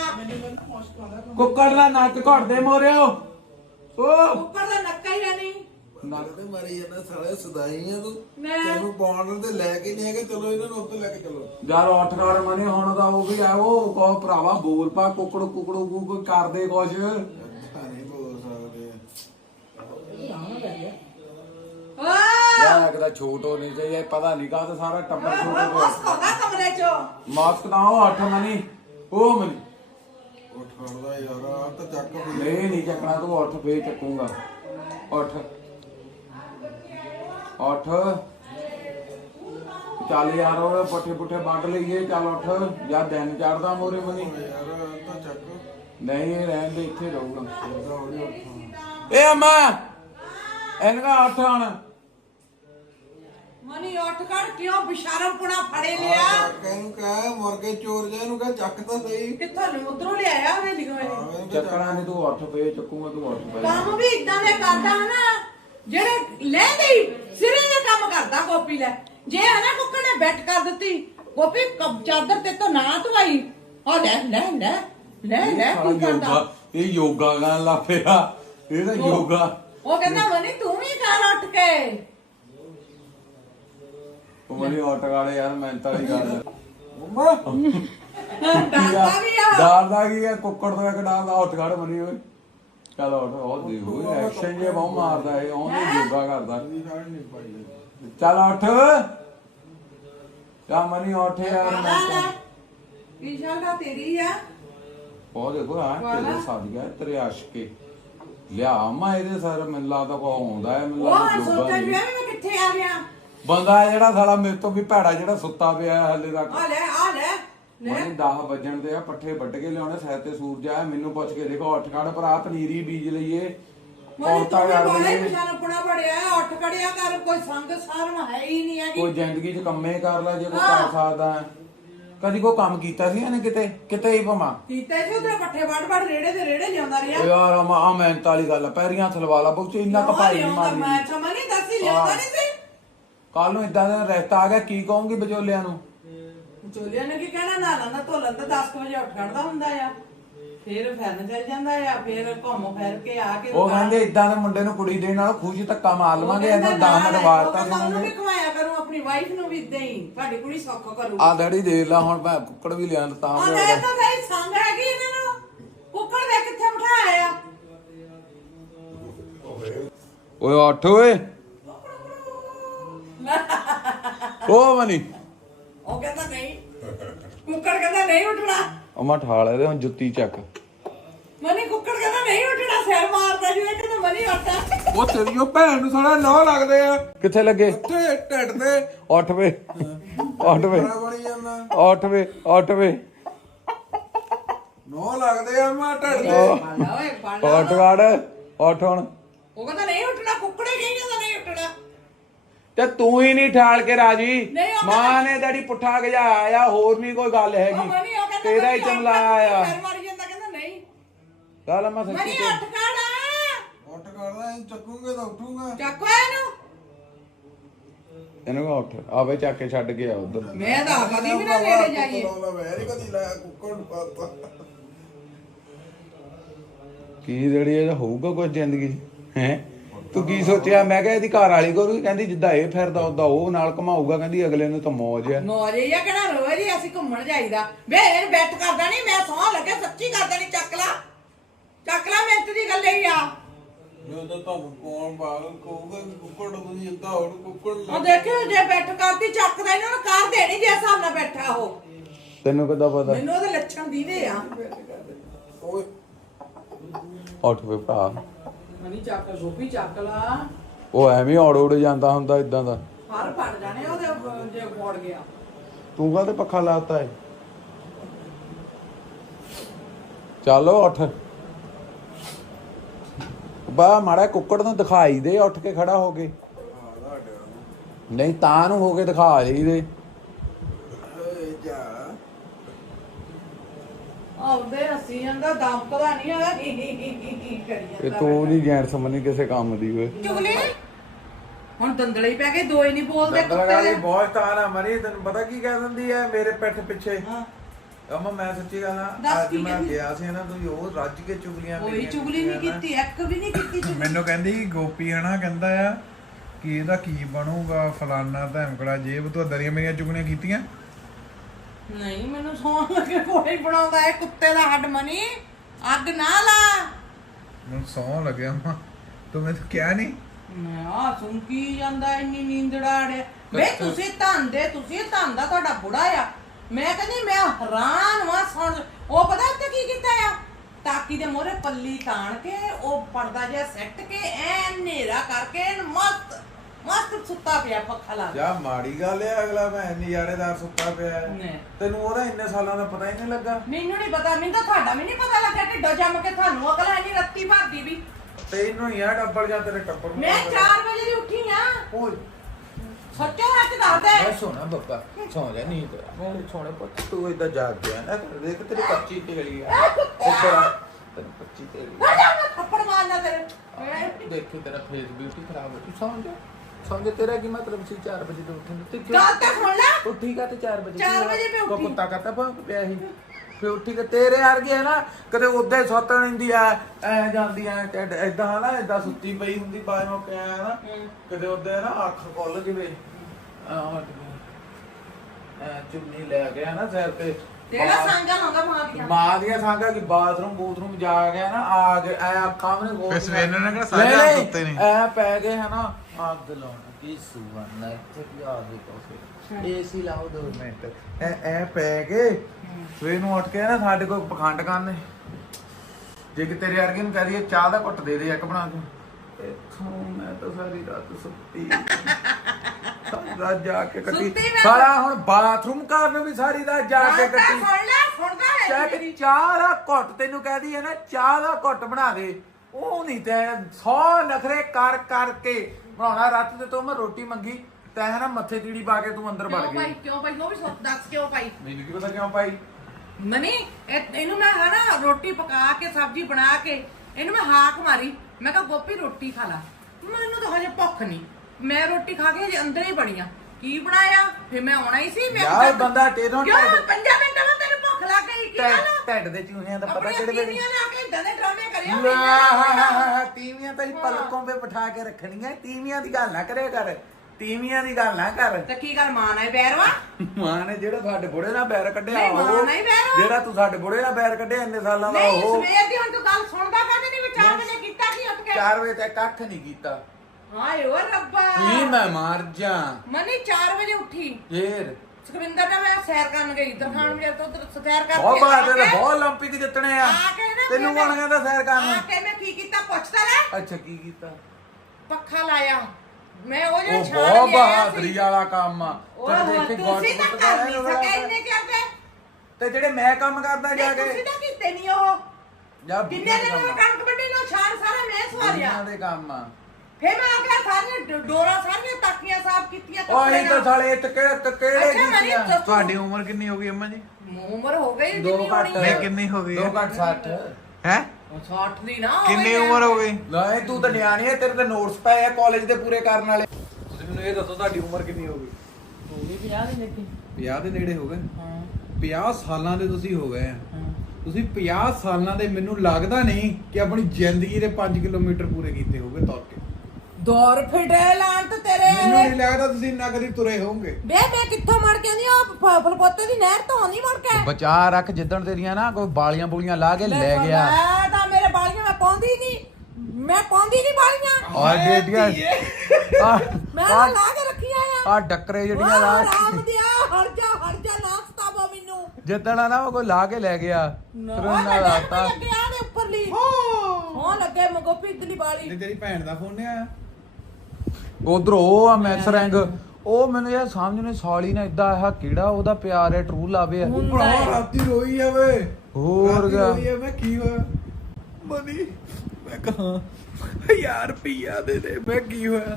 Speaker 4: ਕੁੱਕੜ ਦਾ ਨੱਕ ਘੜਦੇ ਮੋਰਿਓ ਓ
Speaker 3: ਕੁੱਕੜ ਦਾ ਨੱਕਾ ਹੀ ਹੈ ਨਹੀਂ।
Speaker 1: ਨੱਕ ਤੇ ਮਾਰੀ ਜਾਂਦਾ ਸਾਲੇ ਸਦਾਈ ਆ ਤੂੰ।
Speaker 3: ਮੈਂ-
Speaker 1: ਤੈਨੂੰ ਬਾਰਡਰ ਤੇ ਲੈ ਕੇ ਨਹੀਂ ਹੈਗੇ ਚਲੋ ਇਹਨਾਂ ਨੂੰ ਉੱਤੇ ਲੈ ਕੇ ਚਲੋ।
Speaker 4: ਯਾਰ ਉੱਠ ਖੜ ਮਨੀ ਹੁਣ ਦਾ ਉਹ ਵੀ ਆ ਉਹ ਕੋ ਭਰਾਵਾ ਬੋਲ ਪਾ ਕੁੱਕੜ ਕੁੱਕੜੂ ਕੂ ਕਰਦੇ ਕੁਛ
Speaker 1: ਨਹੀਂ ਬੋਲ ਸਕਦੇ।
Speaker 3: ਓਏ
Speaker 4: ਯਾਰ ਇੱਕ ਤਾਂ ਛੋਟ ਹੋਣੀ ਚਾਹੀਏ ਪਤਾ ਨਹੀਂ ਕਾ ਤਾਂ ਸਾਰਾ ਟੱਬਰ ਛੋਟ
Speaker 3: ਓਏ
Speaker 4: ਹੋ
Speaker 3: ਬਸ ਖਾਣਾ ਕਮਰੇ ਚੋਂ।
Speaker 4: ਮਾਸਕ ਤਾਂ ਉਹ ਅੱਠ ਮਨੀ ਉਹ ਮਨੀ
Speaker 1: ਉੱਠ ਖੜਦਾ ਯਾਰ ਆ ਤਾਂ ਚੱਕ ਵੀ।
Speaker 4: ਨਹੀਂ ਨਹੀਂ ਚੱਕਣਾ ਤੂੰ ਉੱਠ ਫੇਰ ਚੱਕੂਗਾ ਉੱਠ ਉੱਠ ਚੱਲ ਯਾਰ ਉਹ ਪੱਠੇ ਪੁੱਠੇ ਵੱਢ ਲਈਏ ਚੱਲ ਉੱਠ ਜਾਂ ਦਿਨ ਚੜਦਾ ਮੋਰੇ ਮਨੀ
Speaker 1: ਯਾਰ ਆ ਤਾਂ ਚੱਕ
Speaker 4: ਨਹੀਂ ਇਹ ਰਹਿਣ ਦੇ ਇੱਥੇ ਰਹੂਗਾ
Speaker 1: ਉਹਦਾ ਹੌਲੀ ਉੱਠ।
Speaker 4: ਏ ਅਮਾ ਇਹਨਾਂ ਉੱਠ ਹੁਣ
Speaker 3: ਮਨੀ ਉੱਠ ਕਰ ਕਿਉਂ ਬਿਸ਼ਰਮ ਪੁਣਾ ਫੜੇ ਲਿਆ।
Speaker 1: ਕਹਿੰਨੂੰ ਕਹਿ ਮੁਰਗੇ ਚੋਰ ਜਾ ਇਹਨੂੰ ਕਹਿ ਚੱਕ ਤਾਂ ਸਹੀ।
Speaker 3: ਕਿੱਥੋਂ ਨੂੰ ਉਧਰੋਂ ਲਿਆਇਆ ਵੇ ਲਿਖੋ ਇਹਨੇ।
Speaker 4: ਚੱਕਣਾ ਨਹੀਂ ਤੂੰ ਉੱਠ ਫੇਰ ਚੱਕੂਗਾ ਤੂੰ ਉੱਠ ਪੈ
Speaker 3: ਕੰਮ ਵੀ ਇਦਾਂ ਦੇ ਕਰਦਾ ਹਨਾ ਜਿਹੜੇ ਲੈਂਦੇ ਹੀ ਸਿਰੇ ਦੇ ਕੰਮ ਕਰਦਾ ਗੋਪੀ ਲੈ। ਜੇ ਹਨਾ ਕੁੱਕੜ ਨੇ ਬੈਠ ਕਰ ਦਿੱਤੀ ਗੋਪੀ ਕਬ ਚਾਦਰ ਤੇ ਤੋਂ ਨਾ ਧਵਾਈ ਆ ਲੈ ਲੈ ਲੈ ਲੈ ਲੈ ਕੀ ਕਰਦਾ।
Speaker 4: ਇਹ ਯੋਗਾ ਕਰਨ ਲੱਗ ਪਿਆ ਇਹ ਤਾਂ ਯੋਗਾ
Speaker 3: ਉਹ ਕਹਿੰਦਾ ਮਨੀ ਤੂੰ ਵੀ ਕਰ ਉੱਠ ਕੇ।
Speaker 4: ਉਹ ਮਨੀ ਉੱਠ ਗਾਲੇ ਯਾਰ ਮੈਂ ਤਾਂ ਹੀ ਗੱਲ
Speaker 1: ਮੰਮਾ
Speaker 3: ਡਰਦਾ ਵੀ ਆ।
Speaker 4: ਡਰਦਾ ਕੀ ਹੈ ਕੁੱਕੜ ਤੋਂ ਇੱਕ ਡਰਦਾ ਉੱਠ ਖੜ ਮਨੀ ਓਏ ਚੱਲ ਉੱਠ ਉਹ ਦੇਖੋ ਐਕਸ਼ਨ ਜੇ ਬਹੁਤ ਮਾਰਦਾ ਇਹ ਉਹਨੇ ਯੋਗਾ ਕਰਦਾ
Speaker 1: ਦੀ ਖੜ ਨਹੀਂ ਪਾਈ।
Speaker 4: ਚੱਲ ਉੱਠ ਜਾ ਮਨੀ ਉੱਠ ਯਾਰ ਮੈਂ ਤਾਂ
Speaker 3: ਇਸ਼ਾਰਾ ਤੇਰੀ ਆ।
Speaker 4: ਉਹ ਦੇਖੋ ਆ ਤੇਰੇ ਸਾਥ ਗਿਆ ਤੇਰੇ ਆਸ਼ਕੇ ਲਿਆ ਮਾ ਇਹਦੇ ਸਰ ਮੈਨੂੰ ਲੱਗਦਾ ਕੋ ਆਉਂਦਾ ਹੈ ਮੈਨੂੰ
Speaker 3: ਉਹ
Speaker 4: ਲੱਗਦਾ ਯੋਗਾ
Speaker 3: ਸੋਚਦਾ
Speaker 4: ਨਹੀਂ।
Speaker 3: ਵੀ ਮੈਂ ਕਿੱਥੇ ਆ ਗਿਆ।
Speaker 4: ਬੰਦਾ ਜਿਹੜਾ ਸਾਲਾ ਮੇਰੇ ਤੋਂ ਵੀ ਭੈੜਾ ਜਿਹੜਾ ਸੁੱਤਾ ਪਿਆ ਹਲੇ ਤੱਕ
Speaker 3: ਆ ਲੈ ਆ ਲੈ ਲੈ
Speaker 4: ਮਨੀ ਦਸ ਵੱਜਣ ਤੇ ਆ ਪੱਠੇ ਵੱਢ ਕੇ ਲਿਆਉਣੇ ਸਿਰ ਤੇ ਸੂਰਜ ਆ ਮੈਨੂੰ ਪੁੱਛ ਕੇ ਦੇਖੋ ਉੱਠ ਖੜ ਭਰਾ ਪਨੀਰੀ ਬੀਜ ਲਈਏ
Speaker 3: ਮਨੀ
Speaker 4: ਔਰਤਾਂ
Speaker 3: ਤੂੰ
Speaker 4: ਕਰ
Speaker 3: ਬੜੇ
Speaker 4: ਲਈਏ
Speaker 3: ਪਛਾਣ ਪੁਣਾ ਬੜਿਆ ਉੱਠ ਖੜਿਆ ਕਰ ਕੋਈ ਸੰਗ ਸਾਰਮ ਹੈ ਹੀ ਨਹੀਂ ਹੈਗੀ।
Speaker 4: ਕੋਈ ਜ਼ਿੰਦਗੀ 'ਚ ਕੰਮੇ ਕਰ ਲੈ ਜੇ ਕੋਈ
Speaker 3: ਹਾਂ।
Speaker 4: ਕਰ ਸਕਦਾ ਹੈ ਕਦੀ ਕੋਈ ਕੰਮ ਕੀਤਾ ਸੀ ਇਹਨੇ ਕਿਤੇ ਕਿਤੇ ਹੀ ਭਮਾ
Speaker 3: ਕੀਤਾ ਸੀ ਉਧਰ ਪੱਠੇ ਵੜ ਵੜ ਰੇੜੇ ਤੇ ਰੇੜੇ ਲਿਆਉਂਦਾ ਰਿਹਾ
Speaker 4: ਯਾਰ ਆ ਆ ਮਿਹਨਤ ਵਾਲੀ ਗੱਲ ਆ, ਪੈਰੀਆਂ ਥਲਵਾ ਲਾ ਬੁੱਚ ਇੰਨਾ ਕਪਾਈ ਨਹੀਂ ਮਾਰੀ।
Speaker 3: ਮੈਂ ਸਮਝ ਨਹੀਂ ਦੱਸੀ ਲਿਆਉਂਦਾ ਨਹੀਂ ਸੀ।
Speaker 4: ਕੱਲ ਨੂੰ ਇਦਾਂ ਦਾ ਰਸਤਾ ਆ ਗਿਆ ਕੀ ਕਹੂੰਗੀ ਵਿਚੋਲਿਆਂ ਨੂੰ?
Speaker 3: ਵਿਚੋਲਿਆਂ ਨੇ ਕੀ ਕਹਿਣਾ, ਨਾਲਾਂ ਦਾ ਧੋਲਣ ਤਾਂ ਦਸ ਵਜੇ ਉੱਠ ਖੜਦਾ ਹੁੰਦਾ ਆ, ਫਿਰ ਫਿਰਨ ਚੱਲ ਜਾਂਦਾ ਆ, ਫਿਰ ਘੁੰਮ ਫਿਰ ਕੇ ਆ ਕੇ
Speaker 4: ਉਹ ਕਹਿੰਦੇ ਇਦਾਂ ਦੇ ਮੁੰਡੇ ਨੂੰ ਕੁੜੀ ਦੇਣ ਨਾਲ ਖੁਸ਼ ਧੱਕਾ ਮਾਰ ਲਵਾਂਗੇ, ਇਹਦਾ ਦਸ ਮਿੰਟ ਵਾਰਤਾ
Speaker 3: ਉਹਨੂੰ
Speaker 4: ਸੁਣਾਂਗੇ।
Speaker 3: ਵੀ ਕਮਾਇਆ ਕਰੂੰ, ਆਪਣੀ ਵਾਈਫ ਨੂੰ ਵੀ ਇਦਾਂ ਹੀ, ਤੁਹਾਡੀ ਕੁੜੀ ਸੌਖ ਕਰੂ।
Speaker 4: ਆ ਡੈਡੀ ਦੇਖ ਲਾ ਹੁਣ ਮੈਂ ਕੁੱਕੜ ਵੀ ਲਿਆ ਤਾਂ
Speaker 3: ਆ ਲੈ ਤਾਂ ਸਹੀ ਸੰਗ ਹੈਗੀ ਇਹਨਾਂ ਨੂੰ, ਕੁੱਕੜ ਦੇ ਕਿੱਥੇ ਬਿਠਾਇਆ ਆ?
Speaker 4: ਓਏ ਉੱਠ ਓਏ ਓ ਮਨੀ,
Speaker 3: ਉਹ ਕਹਿੰਦਾ ਨਹੀਂ, ਕੁੱਕੜ ਕਹਿੰਦਾ ਨਹੀਂ ਉੱਠਣਾ।
Speaker 4: ਅਮਾ ਠਾਲ ਇਹਦੇ ਹੁਣ ਜੁੱਤੀ ਚੱਕ।
Speaker 3: ਮਨੀ ਕੁੱਕੜ ਕਹਿੰਦਾ ਨਹੀਂ ਉੱਠਣਾ, ਸਿਰ ਮਾਰਦਾ ਜਿਵੇਂ ਕਹਿੰਦਾ ਮਨੀ ਉੱਠ।
Speaker 1: ਉਹ ਤੇਰੀ ਉਹ ਭੈਣ ਨੂੰ ਸਾਰਾ ਨੌ ਲੱਗਦੇ ਆ
Speaker 4: ਕਿੱਥੇ ਲੱਗੇ?
Speaker 1: ਤੇ ਢਿੱਡ ਤੇ
Speaker 4: ਉੱਠ ਵੇ ਉੱਠ ਵੇ
Speaker 1: ਬੜਾ ਬਣੀ ਜਾਂਦਾ,
Speaker 4: ਉੱਠ ਵੇ ਉੱਠ ਵੇ
Speaker 1: ਨੌ ਲੱਗਦੇ ਆ ਮੈਂ ਢਿੱਡ ਤੇ।
Speaker 3: ਆਲਾ ਓਏ ਬਾਲਾ
Speaker 4: ਉੱਠ ਵੜ ਉੱਠ ਹੁਣ।
Speaker 3: ਉਹ ਕਹਿੰਦਾ ਨਹੀਂ ਉੱਠਣਾ, ਕੁੱਕੜੇ ਕਹੀ ਜਾਂਦਾ ਨਹੀਂ ਉੱਠਣਾ।
Speaker 4: ਤੇ ਤੂੰ ਹੀ ਨਹੀਂ ਠਾਲ ਕੇ ਰਾਜੀ,
Speaker 3: ਨਹੀਂ, ਉਹ
Speaker 4: ਮਾਂ ਨੇ ਡੈਡੀ ਪੁੱਠਾ ਗਜਾਇਆ ਆ, ਹੋਰ ਨਹੀਂ ਕੋਈ ਗੱਲ
Speaker 3: ਉਹ
Speaker 4: ਹੈਗੀ,
Speaker 3: ਮਨੀ ਉਹ ਕਹਿੰਦਾ
Speaker 4: ਤੇਰਾ ਹੀ
Speaker 3: ਮਨੀ
Speaker 4: ਚਮਲਾਇਆ ਆ।
Speaker 3: ਸਿਰ ਮਾਰੀ ਜਾਂਦਾ, ਕਹਿੰਦਾ ਨਹੀਂ
Speaker 4: ਗੱਲ ਮੈਂ
Speaker 3: ਮਨੀ
Speaker 4: ਸੱਚੀ
Speaker 3: ਉੱਠ ਖੜਾ,
Speaker 1: ਉੱਠ ਕਰਦਾ ਇਹ ਚੱਕੂਗੇ ਤਾਂ ਉੱਠੂਗਾ।
Speaker 3: ਚੱਕੋ ਇਹਨੂੰ।
Speaker 4: ਇਹਨੂੰ ਕਹ ਉੱਠ ਆਵੇ ਚੱਕ ਕੇ ਛੱਡ ਗਿਆ ਉਧਰ।
Speaker 3: ਮੈਂ ਤਾਂ ਕਦੀ ਵੀ ਨਾ ਨੇੜੇ ਜਾਈਏ।
Speaker 1: ਮੈਂ ਨਹੀਂ ਕਦੀ ਲਾਇਆ ਕੁੱਕੜ ਨੂੰ ਪਾਤਾ।
Speaker 4: ਕੀ ਜਿਹੜੀ ਇਹਦਾ ਹੋਊਗਾ ਕੁਝ ਜ਼ਿੰਦਗੀ ਹੈ? ਤੂੰ ਕੀ ਸੋਚਿਆ? ਮੈਂ ਕਿਹਾ ਇਹਦੀ ਘਰ ਵਾਲੀ ਕੋਲ ਕਹਿੰਦੀ ਜਿੱਦਾਂ ਇਹ ਫਿਰਦਾ ਉਦਾਂ ਉਹ ਨਾਲ ਘਮਾਊਗਾ, ਕਹਿੰਦੀ ਅਗਲੇ ਨੂੰ ਤਾਂ ਮੌਜ ਆ।
Speaker 3: ਮੌਜ ਹੀ ਆ, ਕਿਹੜਾ ਰੋਜ਼ ਹੀ ਅਸੀਂ ਘੁੰਮਣ ਜਾਈਦਾ। ਵੇ ਇਹ ਬੈਠ ਕਰਦਾ ਨਹੀਂ, ਮੈਂ ਸੌਂ ਲੱਗੇ ਸੱਚੀ ਕਰਦਾ ਨਹੀਂ। ਚੱਕ ਲਾ ਚੱਕ ਲਾ, ਮਿੰਟ ਦੀ ਗੱਲ ਹੀ ਆ।
Speaker 1: ਜੋ ਤਾਂ ਤੁਹਾਨੂੰ ਕੌਣ ਪਾਗਲ ਕਹੂਗਾ ਕਿ ਕੁੱਕੜ ਤੁਸੀਂ ਇੱਦਾਂ ਹੋਰ ਕੁੱਕੜ
Speaker 3: ਉਹ ਦੇਖਿਓ ਜੇ ਬੈਠ ਕਰਦੀ ਚੱਕਦਾ ਇਹਨਾਂ ਨੂੰ ਕਰ ਦੇਣੀ, ਜੇ ਹਿਸਾਬ ਨਾਲ ਬੈਠਾ ਉਹ।
Speaker 4: ਤੈਨੂੰ ਕਿੱਦਾਂ ਪਤਾ?
Speaker 3: ਮੈਨੂੰ ਉਹਦੇ ਲੱਛਣ ਦੀਦੇ ਆ।
Speaker 1: ਓਏ
Speaker 4: ਉੱਠ ਵੇ ਭਰਾ,
Speaker 3: ਮਨੀ ਚੱਕ ਗੋਪੀ ਚੱਕ ਲਾ,
Speaker 4: ਉਹ ਐਵੇਂ ਔੜ ਉੜ ਜਾਂਦਾ ਹੁੰਦਾ ਇਦਾਂ ਦਾ।
Speaker 3: ਫੜ ਫੜ ਜਾਣੇ ਉਹਦੇ ਜੇ ਮੋੜ ਗਿਆ।
Speaker 4: ਤੂੰ ਕਾਹਤੇ ਪੱਖਾ ਲਾਤਾ ਹੈ? ਚੱਲ ਉੱਠ ਬਾ, ਮਾੜਾ ਕੁੱਕੜ ਨੂੰ ਦਿਖਾਈ ਦੇ, ਉੱਠ ਕੇ ਖੜਾ ਹੋ ਕੇ। ਨਹੀਂ ਤਾਂ ਨੂੰ ਹੋ ਕੇ ਦਿਖਾ ਲਈ ਦੇ।
Speaker 1: ਓਏ ਜਾ
Speaker 3: ਆਉਂਦੇ ਹੱਸੀ ਜਾਂਦਾ, ਦਮਕਦਾ ਨਹੀਂ ਹੈਗਾ, ਕੀ ਕੀ ਕੀ ਕੀ ਕੀ ਕਰੀ
Speaker 4: ਇਹ
Speaker 3: ਜਾਂਦਾ।
Speaker 4: ਤੂੰ ਨਹੀਂ ਜੈਨ ਸਮਝਣੀ ਕਿਸੇ ਕੰਮ ਦੀ ਓਏ।
Speaker 3: ਚੁਗਲੀ ਹੁਣ ਦੰਦਲੇ ਹੀ ਪੈ ਗਏ, ਦੋ ਹੀ ਨਹੀਂ ਬੋਲਦੇ
Speaker 4: ਦੰਦਲ
Speaker 3: ਕੁੱਤੇ
Speaker 4: ਵਾਲੀ
Speaker 3: ਦੇ।
Speaker 4: ਬਹੁਤ ਤਾਨ ਆ ਮਰੀ, ਤੈਨੂੰ ਪਤਾ ਕੀ ਕਹਿ ਦਿੰਦੀ ਐ ਮੇਰੇ ਪਿੱਠ ਪਿੱਛੇ?
Speaker 3: ਹਾਂ
Speaker 4: ਅਮਾ ਮੈਂ ਸੱਚੀ ਗੱਲ ਆ,
Speaker 3: ਦੱਸ
Speaker 4: ਅੱਜ
Speaker 3: ਕੀ
Speaker 4: ਮੈਂ
Speaker 3: ਕਹਿੰਦੀ?
Speaker 4: ਗਿਆ ਸੀ ਨਾ, ਤੂੰ ਉਹ ਰੱਜ ਕੇ ਚੁਗਲੀਆਂ
Speaker 3: ਕੋਈ
Speaker 4: ਮੇਰੀਆਂ
Speaker 3: ਚੁਗਲੀ ਨਹੀਂ
Speaker 4: ਕੀਤੀਆਂ ਨਾ।
Speaker 3: ਕੀਤੀ, ਇੱਕ ਵੀ ਨਹੀਂ ਕੀਤੀ ਚੁਗਲੀ।
Speaker 1: ਮੈਨੂੰ ਕਹਿੰਦੀ ਕਿ ਗੋਪੀ ਹਨਾ ਕਹਿੰਦਾ ਆ ਕਿ ਇਹਦਾ ਕੀ ਬਣੂਗਾ ਫਲਾਨਾ ਧਮਕੜਾ ਜੇਬ ਤੋਂ ਦਰੀਆਂ ਮੇਰੀਆਂ ਚੁਗਲੀਆਂ ਕੀਤੀਆਂ।
Speaker 3: ਨਹੀਂ ਮੈਨੂੰ ਸੌਣ ਲੱਗੇ ਕੋਈ ਬਣਾਉਂਦਾ ਇਹ ਕੁੱਤੇ ਦਾ ਹੱਡ ਮਨੀ, ਅੱਗ ਨਾ ਲਾ।
Speaker 1: ਮੈਨੂੰ ਸੌਂ ਲੱਗਿਆ ਮਾਂ, ਤੂੰ ਮੈਨੂੰ ਕਿਹਾ ਨਹੀਂ?
Speaker 3: ਮੈਂ ਆ ਸੁਣਕੀ ਜਾਂਦਾ, ਇੰਨੀ ਨੀਂਦੜਾੜੇ ਵੇ ਤੁਸੀਂ ਧੰਦੇ, ਤੁਸੀਂ ਧੰਦਾ ਤੁਹਾਡਾ ਬੁੜਾ ਆ। ਮੈਂ ਕਹਿੰਦੀ ਮੈਂ ਹੈਰਾਨ ਵਾਂ ਸੁਣ। ਉਹ ਪਤਾ ਉੱਤੇ ਕੀ ਕੀਤਾ ਆ, ਤਾਕੀ ਦੇ ਮੋਰੇ ਪੱਲੀ ਤਾਣ ਕੇ ਉਹ ਪਰਦਾ ਜਿਹਾ ਸੈੱਟ ਕੇ ਐ ਹਨੇਰਾ ਕਰਕੇ ਮਸਤ ਮਸਤ ਸੁੱਤਾ ਪਿਆ, ਪੱਖਾ ਲਾ ਕੇ।
Speaker 4: ਜਾ ਮਾੜੀ ਗੱਲ ਐ, ਅਗਲਾ ਮੈਂ ਨਜ਼ਾਰੇਦਾਰ ਸੁੱਤਾ ਪਿਆ ਹੈ।
Speaker 3: ਨਹੀਂ।
Speaker 4: ਤੈਨੂੰ ਉਹਦਾ ਇੰਨੇ ਸਾਲਾਂ ਦਾ ਪਤਾ ਹੀ ਨਹੀਂ ਲੱਗਾ।
Speaker 3: ਮੈਨੂੰ ਨਹੀਂ ਪਤਾ, ਮੈਨੂੰ ਤਾਂ ਤੁਹਾਡਾ ਵੀ ਨਹੀਂ ਪਤਾ ਲੱਗਾ, ਢਿੱਡੋ ਜੰਮ ਕੇ ਤੁਹਾਨੂੰ ਅਕਲ ਹੈ ਨਹੀਂ, ਰੱਤੀ ਭਰਦੀ ਵੀ।
Speaker 4: ਤੈਨੂੰ ਹੀ ਆ ਟੱਬਰ ਜਾਂ ਤੇਰੇ ਟੱਬਰ ਨੂੰ
Speaker 3: ਮੈਂ ਚਾਰ ਵਜੇ ਦੀ ਉੱਠੀ ਆ,
Speaker 4: ਓਏ
Speaker 3: ਸੱਚੋ ਹੱਥ ਦੱਸਦਾ
Speaker 4: ਮੈਂ ਸੋਣਾ ਬੱਬਾ, ਸੌ ਜਾ ਨਹੀਂ ਤੇਰਾ ਮੇਰੇ ਸੋਹਣੇ ਪੁੱਤ, ਤੂੰ ਏਦਾਂ ਜਾਗ ਗਿਆ ਨਾ, ਦੇਖ ਤੇਰੀ ਕੱਚੀ ਤੇਲੀ ਆ ਉੱਪਰ ਆ, ਤੇਰੀ ਕੱਚੀ ਤੇਲੀ
Speaker 3: ਨਾ ਜਾ ਮੈਂ ਥੱਪੜ ਮਾਰਨਾ ਤੇਰੇ।
Speaker 4: ਦੇਖੀ ਤੇਰਾ ਫੇਸ ਬਿਊਟੀ ਖਰਾਬ ਹੋ ਗਈ। ਸੌਂ ਜਾ ਸੌਂ ਜਾ, ਤੇਰਾ ਕੀ ਮਤਲਬ ਸੀ ਚਾਰ ਵਜੇ ਤੋਂ ਉੱਠਣ ਤੇ?
Speaker 3: ਗੱਲ ਤਾਂ ਸੁਣ ਲੈ।
Speaker 4: ਉੱਠੀ ਕਾ ਤੇ ਚਾਰ ਵਜੇ?
Speaker 3: ਚਾਰ ਵਜੇ ਮੈਂ
Speaker 4: ਕੋ
Speaker 3: ਉੱਠੀ।
Speaker 4: ਕੁੱਤਾ ਕਾਤਾ ਭੌਂਕ ਪਿਆ ਸੀ, ਫੇ ਉੱਠੀ ਕੇ ਤੇਰੇ ਵਰਗੇ ਹੈ ਨਾ, ਕਦੇ ਉੱਦੇ ਸੁੱਤ ਰਹਿੰਦੀ ਆ ਐ ਜਾਂਦੀ ਐ ਏਦਾਂ ਨਾ, ਏਦਾਂ ਸੁੱਤੀ ਪਈ ਹੁੰਦੀ ਬਾਜ ਮੋ ਪਿਆ ਨਾ, ਕਦੇ ਉੱਦੇ ਨਾ ਅੱਖ ਖੁੱਲ ਜਵੇ ਆ ਚੁੰਨੀ ਲੈ ਗਿਆ ਨਾ ਸਿਰ ਤੇ।
Speaker 3: ਤੇਰਾ ਸੰਗਾ ਹੁੰਦਾ ਮਾਂ ਦੀਆਂ।
Speaker 4: ਮਾਂ ਦੀਆਂ ਸੰਗਾ ਕਿ ਬਾਥਰੂਮ ਬੂਥਰੂਮ ਜਾ ਗਿਆ ਨਾ, ਆ ਕੇ ਐ ਅੱਖਾਂ ਵੀ ਨਹੀਂ
Speaker 1: ਫਿਰ ਸਵੇਰ ਨੂੰ ਨਾ ਕਿਹੜਾ
Speaker 4: ਨਹੀਂ,
Speaker 1: ਸਾਰੇ
Speaker 4: ਨਹੀਂ,
Speaker 1: ਸੁੱਤੇ ਨੇ।
Speaker 4: ਐ ਪੈ ਗਏ ਹਨਾ, ਅੱਗ ਲਾਉਣਾ ਕੀ ਸੁਵਰਨਾ ਇੱਥੇ ਕੀ ਆ ਗਈ ਕੋਫੀ ਏਸੀ ਲਾਓ ਦੋ ਮਿੰਟ, ਐ ਐ ਪੈ ਗਏ। ਸਵੇਰ ਨੂੰ ਉੱਠ ਕੇ ਨਾ ਸਾਡੇ ਕੋਲ ਪਖੰਡ ਕਰਨੇ, ਜੇ ਕਿ ਤੇਰੇ ਵਰਗੇ ਨੂੰ ਕਹਦੀਏ ਚਾਹ ਦਾ ਘੁੱਟ ਦੇ ਦੇ ਇੱਕ ਬਣਾ ਕੇ, ਇੱਥੋਂ ਮੈਂ ਤਾਂ ਸਾਰੀ ਰਾਤ ਸੁੱਤੀ ਸਾਰੀ ਰਾਤ ਜਾ ਕੇ ਕੱਟੀ
Speaker 3: ਸੁੱਤੀ ਮੈਂ-
Speaker 4: ਸਾਰਾ ਹੁਣ ਬਾਥਰੂਮ ਕਰਨ ਵੀ ਸਾਰੀ ਰਾਤ ਜਾ ਕੇ
Speaker 3: ਗੱਲ ਤਾਂ
Speaker 4: ਕੱਟੀ।
Speaker 3: ਸੁਣ ਲੈ, ਸੁਣਦਾ ਹੈ
Speaker 4: ਚਾਹ
Speaker 3: ਮੇਰੀ।
Speaker 4: ਚਾਹ ਦਾ ਘੁੱਟ ਤੈਨੂੰ ਕਹਦੀ ਹੈ ਨਾ, ਚਾਹ ਦਾ ਘੁੱਟ ਬਣਾ ਦੇ, ਉਹ ਨਹੀਂ ਤੇ ਸੌ ਨਖਰੇ ਕਰ ਕਰਕੇ ਬਣਾਉਣਾ। ਰਾਤ ਤੇ ਤੋਂ ਮੈਂ ਰੋਟੀ ਮੰਗੀ
Speaker 2: ਤੈਂ ਨਾ ਮੱਥੇ ਤੀੜੀ ਪਾ ਕੇ ਤੂੰ ਅੰਦਰ ਵੜ
Speaker 3: ਕਿਉਂ
Speaker 2: ਗਈ
Speaker 3: ਭਾਈ ਕਿਉਂ ਭਾਈ ਉਹ ਵੀ ਸੋਚ ਦੱਸ ਕਿਉਂ ਭਾਈ
Speaker 2: ਮੈਨੂੰ ਕੀ ਪਤਾ ਕਿਉਂ ਪਾਈ
Speaker 3: ਮਨੀ ਇਹ- ਇਹਨੂੰ ਮੈਂ ਹਨਾ ਰੋਟੀ ਪਕਾ ਕੇ ਸਬਜ਼ੀ ਬਣਾ ਕੇ ਇਹਨੂੰ ਮੈਂ ਹਾਕ ਮਾਰੀ ਮੈਂ ਕਿਹਾ ਗੋਪੀ ਰੋਟੀ ਖਾ ਲਾ ਮੈਨੂੰ ਤਾਂ ਹਜੇ ਭੁੱਖ ਨਹੀਂ ਮੈਂ ਰੋਟੀ ਖਾ ਕੇ ਹਜੇ ਅੰਦਰ ਹੀ ਬੜੀਆਂ ਕੀ ਬਣਾਇਆ ਫਿਰ ਮੈਂ ਆਉਣਾ ਹੀ ਸੀ ਮੈਂ
Speaker 2: ਯਾਰ ਬੰਦਾ ਟੇਦੋਂ
Speaker 3: ਕਿਉਂ ਪੰਜਾਂ ਮਿੰਟਾਂ ਬਾਅਦ ਤੈਨੂੰ ਭੁੱਖ ਲੱਗ ਗਈ ਕੀ ਹਾਲ
Speaker 2: ਢਿੱਡ ਦੇ ਚੂਹਿਆਂ ਦਾ ਪਤਾ
Speaker 3: ਆਪਣੀਆਂ
Speaker 2: ਕਿਹੜੇ ਵੇਲੇ
Speaker 3: ਤੀਵੀਆਂ ਨੇ ਆ ਕੇ ਇਦਾਂ ਦੇ ਡਰਾਮੇ ਕਰਿਆ
Speaker 2: ਲਾ ਹਾ ਹਾ ਹਾ ਤੀਵੀਆਂ ਤਾਂ ਹੀ ਪਲਕੋਂ 'ਤੇ ਬਿਠਾ ਕੇ ਰੱਖਣੀਆਂ ਤੀਵੀਆਂ ਦੀ ਗੱਲ ਨਾ ਕਰਿਆ ਕਰ ਤੀਵੀਆਂ ਦੀ ਗੱਲ ਨਾ ਕਰ
Speaker 3: ਤੇ ਕੀ ਗੱਲ ਮਾਂ ਨਾਲ ਬੈਰਵਾ
Speaker 2: ਮਾਂ ਨੇ ਜਿਹੜਾ ਸਾਡੇ ਬੁੜੇ ਨਾਲ ਬੈਰ ਕੱਢਿਆ
Speaker 3: ਨਹੀਂ, ਮਾਂ
Speaker 2: ਉਹ
Speaker 3: ਨਾਲ ਹੀ ਬੈਰ ਵਾ।
Speaker 2: ਜਿਹੜਾ ਤੂੰ ਸਾਡੇ ਬੁੜੇ ਨਾਲ ਬੈਰ ਕੱਢਿਆ ਇੰਨੇ ਸਾਲਾਂ ਦਾ
Speaker 3: ਨਹੀਂ
Speaker 2: ਉਹ
Speaker 3: ਸਵੇਰ ਦੀ ਹੁਣ ਤੂੰ ਗੱਲ ਸੁਣਦਾ ਕਾਹਦੇ ਨਹੀਂ ਵਿਚਾਰ ਮੈਨੇ ਕੀਤਾ ਕੀ ਉੱਠ ਕੇ
Speaker 2: ਚਾਰ ਵਜੇ ਤੱਕ ਕੱਖ ਨਹੀਂ ਕੀਤਾ
Speaker 3: ਹਾਏ ਓ ਰੱਬਾ
Speaker 2: ਕੀ ਮੈਂ ਮਾਰ ਜਾ
Speaker 3: ਮਨੀ ਚਾਰ ਵਜੇ ਉੱਠੀ
Speaker 2: ਫੇਰ
Speaker 3: ਸੁਖਵਿੰਦਰ ਨਾਲ ਮੈਂ ਸੈਰ ਕਰਨ ਗਈ ਦਰਖਾਨ ਮੇਰੇ ਤੋਂ ਉਧਰ ਸੈਰ ਕਰਕੇ
Speaker 2: ਬਹੁਤ ਬਾਤ
Speaker 3: ਆ
Speaker 2: ਹੈ
Speaker 3: ਕੇ-
Speaker 2: ਬਹੁਤ 올림픽 ਜਿੱਤਣੇ ਆ
Speaker 3: ਆ ਕੇ ਨਾ
Speaker 2: ਤੈਨੂੰ
Speaker 3: ਫਿਰ
Speaker 2: ਕੌਣ ਕਹਿੰਦਾ ਸੈਰ ਕਰਨ
Speaker 3: ਆ
Speaker 2: ਨੂੰ
Speaker 3: ਕੇ ਮੈਂ ਕੀ ਕੀਤਾ ਪੁੱਛਦਾ ਲੈ
Speaker 2: ਅੱਛਾ ਕੀ ਕੀਤਾ
Speaker 3: ਪੱਖਾ ਲਾਇਆ ਮੈਂ ਉਹ ਜਿਹੜਾ
Speaker 2: ਉਹ
Speaker 3: ਛਾਲ
Speaker 2: ਬਹੁਤ
Speaker 3: ਲਿਆਇਆ
Speaker 2: ਬਹਾਦਰੀ
Speaker 3: ਸੀ
Speaker 2: ਵਾਲਾ ਕੰਮ ਆ
Speaker 3: ਉਹ
Speaker 2: ਤੈਨੂੰ ਦੇਖੀ ਗੋਡ
Speaker 3: ਤੁਸੀਂ ਤਾਂ
Speaker 2: ਪੁੱਤ
Speaker 3: ਕਰ
Speaker 2: ਦਾ
Speaker 3: ਨਹੀਂ
Speaker 2: ਇਹਨੂੰ
Speaker 3: ਸਕੇ ਇੰਨੇ ਕਰਦੇ
Speaker 2: ਤੇ ਜਿਹੜੇ ਮੈਂ ਕੰਮ ਕਰਦਾ ਜਾ ਕੇ
Speaker 3: ਤੁਸੀਂ ਤਾਂ ਕੀਤੇ ਨਹੀਂ ਉਹ
Speaker 2: ਜਾ
Speaker 3: ਕਿੰਨੇ ਦਿਨ ਉਹ ਕਣਕ ਵੱਢੀ ਨੂੰ ਛਾਲ ਸਾਰਾ ਮੈਂ ਸਵਾਰਿਆ
Speaker 2: ਦੁਨੀਆ ਦੇ ਕੰਮ ਆ
Speaker 3: ਫੇਰ ਮੈਂ ਆ ਕੇ ਸਾਰੀਆਂ ਡ- ਡੋਰਾਂ ਸਾਰੀਆਂ ਤਾਕੀਆਂ ਸਾਫ਼ ਕੀਤੀਆਂ
Speaker 2: ਉਹ ਇਹ ਤਾਂ
Speaker 3: ਕੱਪੜਿਆਂ।
Speaker 2: ਸਾਲੇ ਤੇ ਕਿਹੜੇ ਤੇ ਕਿਹੜੇ
Speaker 3: ਅੱਛਾ ਮਨੀ
Speaker 2: ਕੀਤੀਆਂ
Speaker 3: ਦੱਸੋ
Speaker 1: ਤੁਹਾਡੀ ਉਮਰ ਕਿੰਨੀ ਹੋ ਗਈ ਅੰਮਾ ਜੀ
Speaker 3: ਉਮਰ ਹੋ ਗਈ
Speaker 2: ਦੋ
Speaker 3: ਜਿੰਨੀ
Speaker 2: ਘੱਟ
Speaker 3: ਹੋਣੀ
Speaker 1: ਮੈਂ
Speaker 3: ਹੈ
Speaker 1: ਕਿੰਨੀ ਹੋ ਗਈ
Speaker 2: ਦੋ
Speaker 1: ਹੈ
Speaker 2: ਘੱਟ ਸੱਠ
Speaker 1: ਹੈ
Speaker 3: ਸੱਠ ਦੀ ਨਾ
Speaker 1: ਕਿੰਨੀ ਉਮਰ ਹੋ ਗਈ
Speaker 2: ਲੈ ਤੂੰ ਤਾਂ ਨਿਆਣੀ ਹੈ ਤੇਰੇ ਤੇ ਨੋਟਸ ਪਏ ਆ ਕਾਲਜ ਦੇ ਪੂਰੇ ਕਰਨ ਵਾਲੇ ਤੁਸੀਂ ਮੈਨੂੰ ਇਹ ਦੱਸੋ ਤੁਹਾਡੀ ਉਮਰ ਕਿੰਨੀ ਹੋ ਗਈ
Speaker 3: ਹੋ ਗਈ ਪੰਜਾਹ ਦੀ ਦੇਖੀ
Speaker 1: ਪੰਜਾਹ ਦੇ ਨੇੜੇ ਹੋ ਗਏ
Speaker 3: ਹਾਂ
Speaker 1: ਪੰਜਾਹ ਸਾਲਾਂ ਦੇ ਤੁਸੀਂ ਹੋ ਗਏ ਆ
Speaker 3: ਹਾਂ
Speaker 1: ਤੁਸੀਂ ਪੰਜਾਹ ਸਾਲਾਂ ਦੇ ਮੈਨੂੰ ਲੱਗਦਾ ਨਹੀਂ ਕਿ ਆਪਣੀ ਜ਼ਿੰਦਗੀ ਦੇ ਪੰਜ ਕਿਲੋਮੀਟਰ ਪੂਰੇ ਕੀਤੇ ਹੋਗੇ ਤੁਰ ਕੇ
Speaker 3: ਦੌਰ ਫਿਟੇ ਲਾਂਤ ਤੇਰੇ
Speaker 1: ਮੈਨੂੰ ਨਹੀਂ ਲੱਗਦਾ ਤੁਸੀਂ ਇੰਨਾ ਕਦੀ ਤੁਰੇ ਹੋਵੋਗੇ
Speaker 3: ਬੇ ਮੈਂ ਕਿੱਥੋਂ ਮੜ ਕੇ ਆਂਦੀ ਆ ਫਲਪੋਤੇ ਦੀ ਨਹਿਰ ਤੋਂ ਆਉਂਦੀ ਮੁੜ ਕੇ
Speaker 2: ਬਚਾ ਰੱਖ ਜਿੱਦਣ ਤੇਰੀਆਂ ਨਾ ਕੋਈ ਬਾਲੀਆਂ ਬੁਲੀਆਂ ਲਾ ਕੇ ਲੈ ਗਿਆ
Speaker 3: ਮੈਂ ਤਾਂ ਮੇਰੇ ਬਾਲੀਆਂ ਮੈਂ ਪਾਉਂਦੀ ਨਹੀਂ ਮੈਂ ਪਾਉਂਦੀ ਨਹੀਂ ਬਾਲੀਆਂ
Speaker 2: ਔਰ ਡੇਡੀਆਂ ਆ
Speaker 3: ਮੈਂ ਤਾਂ ਲਾ ਕੇ ਰੱਖੀਆਂ ਆ
Speaker 2: ਆ ਡੱਕਰੇ ਜਿਹੜੀਆਂ ਲਾ
Speaker 3: ਰਾਮ ਦਿਆ ਹਟ ਜਾ ਹਟ ਜਾ ਨਾ ਸਤਾਵੋ ਮੈਨੂੰ
Speaker 2: ਜਿੱਦਣ ਆ ਨਾ ਉਹ ਕੋਈ ਲਾ ਕੇ ਲੈ ਗਿਆ
Speaker 3: ਨਾ
Speaker 2: ਫਿਰ
Speaker 3: ਮੈਂ
Speaker 2: ਉਹਨਾਂ
Speaker 3: ਲੱਗ
Speaker 2: ਲਾਤਾ
Speaker 3: ਲੱਗਿਆ ਦੇ ਉੱਪਰਲੀ ਹਾਂ ਲੱਗੇ ਮਗੋਪੀ ਇਤਨੀ ਬਾਲੀ
Speaker 1: ਤੇ ਤੇਰੀ ਭੈਣ ਦਾ ਫੋਨ ਨਹੀਂ ਆਇਆ
Speaker 2: ਉਧਰੋਂ ਉਹ ਆ ਮੈਕਸ ਰੈਂਕ ਉਹ ਮੈਨੂੰ ਯਾਰ ਸਮਝ ਨਹੀਂ ਸਾਲੀ ਨੇ ਇਦਾਂ ਆਹ ਕਿਹੜਾ ਉਹਦਾ ਪਿਆਰ ਹੈ ਟਰੂ ਲਾਵੇ ਆ
Speaker 3: ਹੁਣ-
Speaker 1: ਭਰਾ ਰਾਤੀ ਰੋਈ ਆ ਵੇ
Speaker 2: ਹੋਰ
Speaker 1: ਰਾਤੀ
Speaker 2: ਗਿਆ।
Speaker 1: ਰੋਈ ਆ ਮੈਂ ਕੀ ਹੋਇਆ ਮਨੀ ਮੈਂ ਕਹਾ ਯਾਰ ਰੁਪਈਆ ਦੇ ਦੇ ਮੈਂ ਕੀ ਹੋਇਆ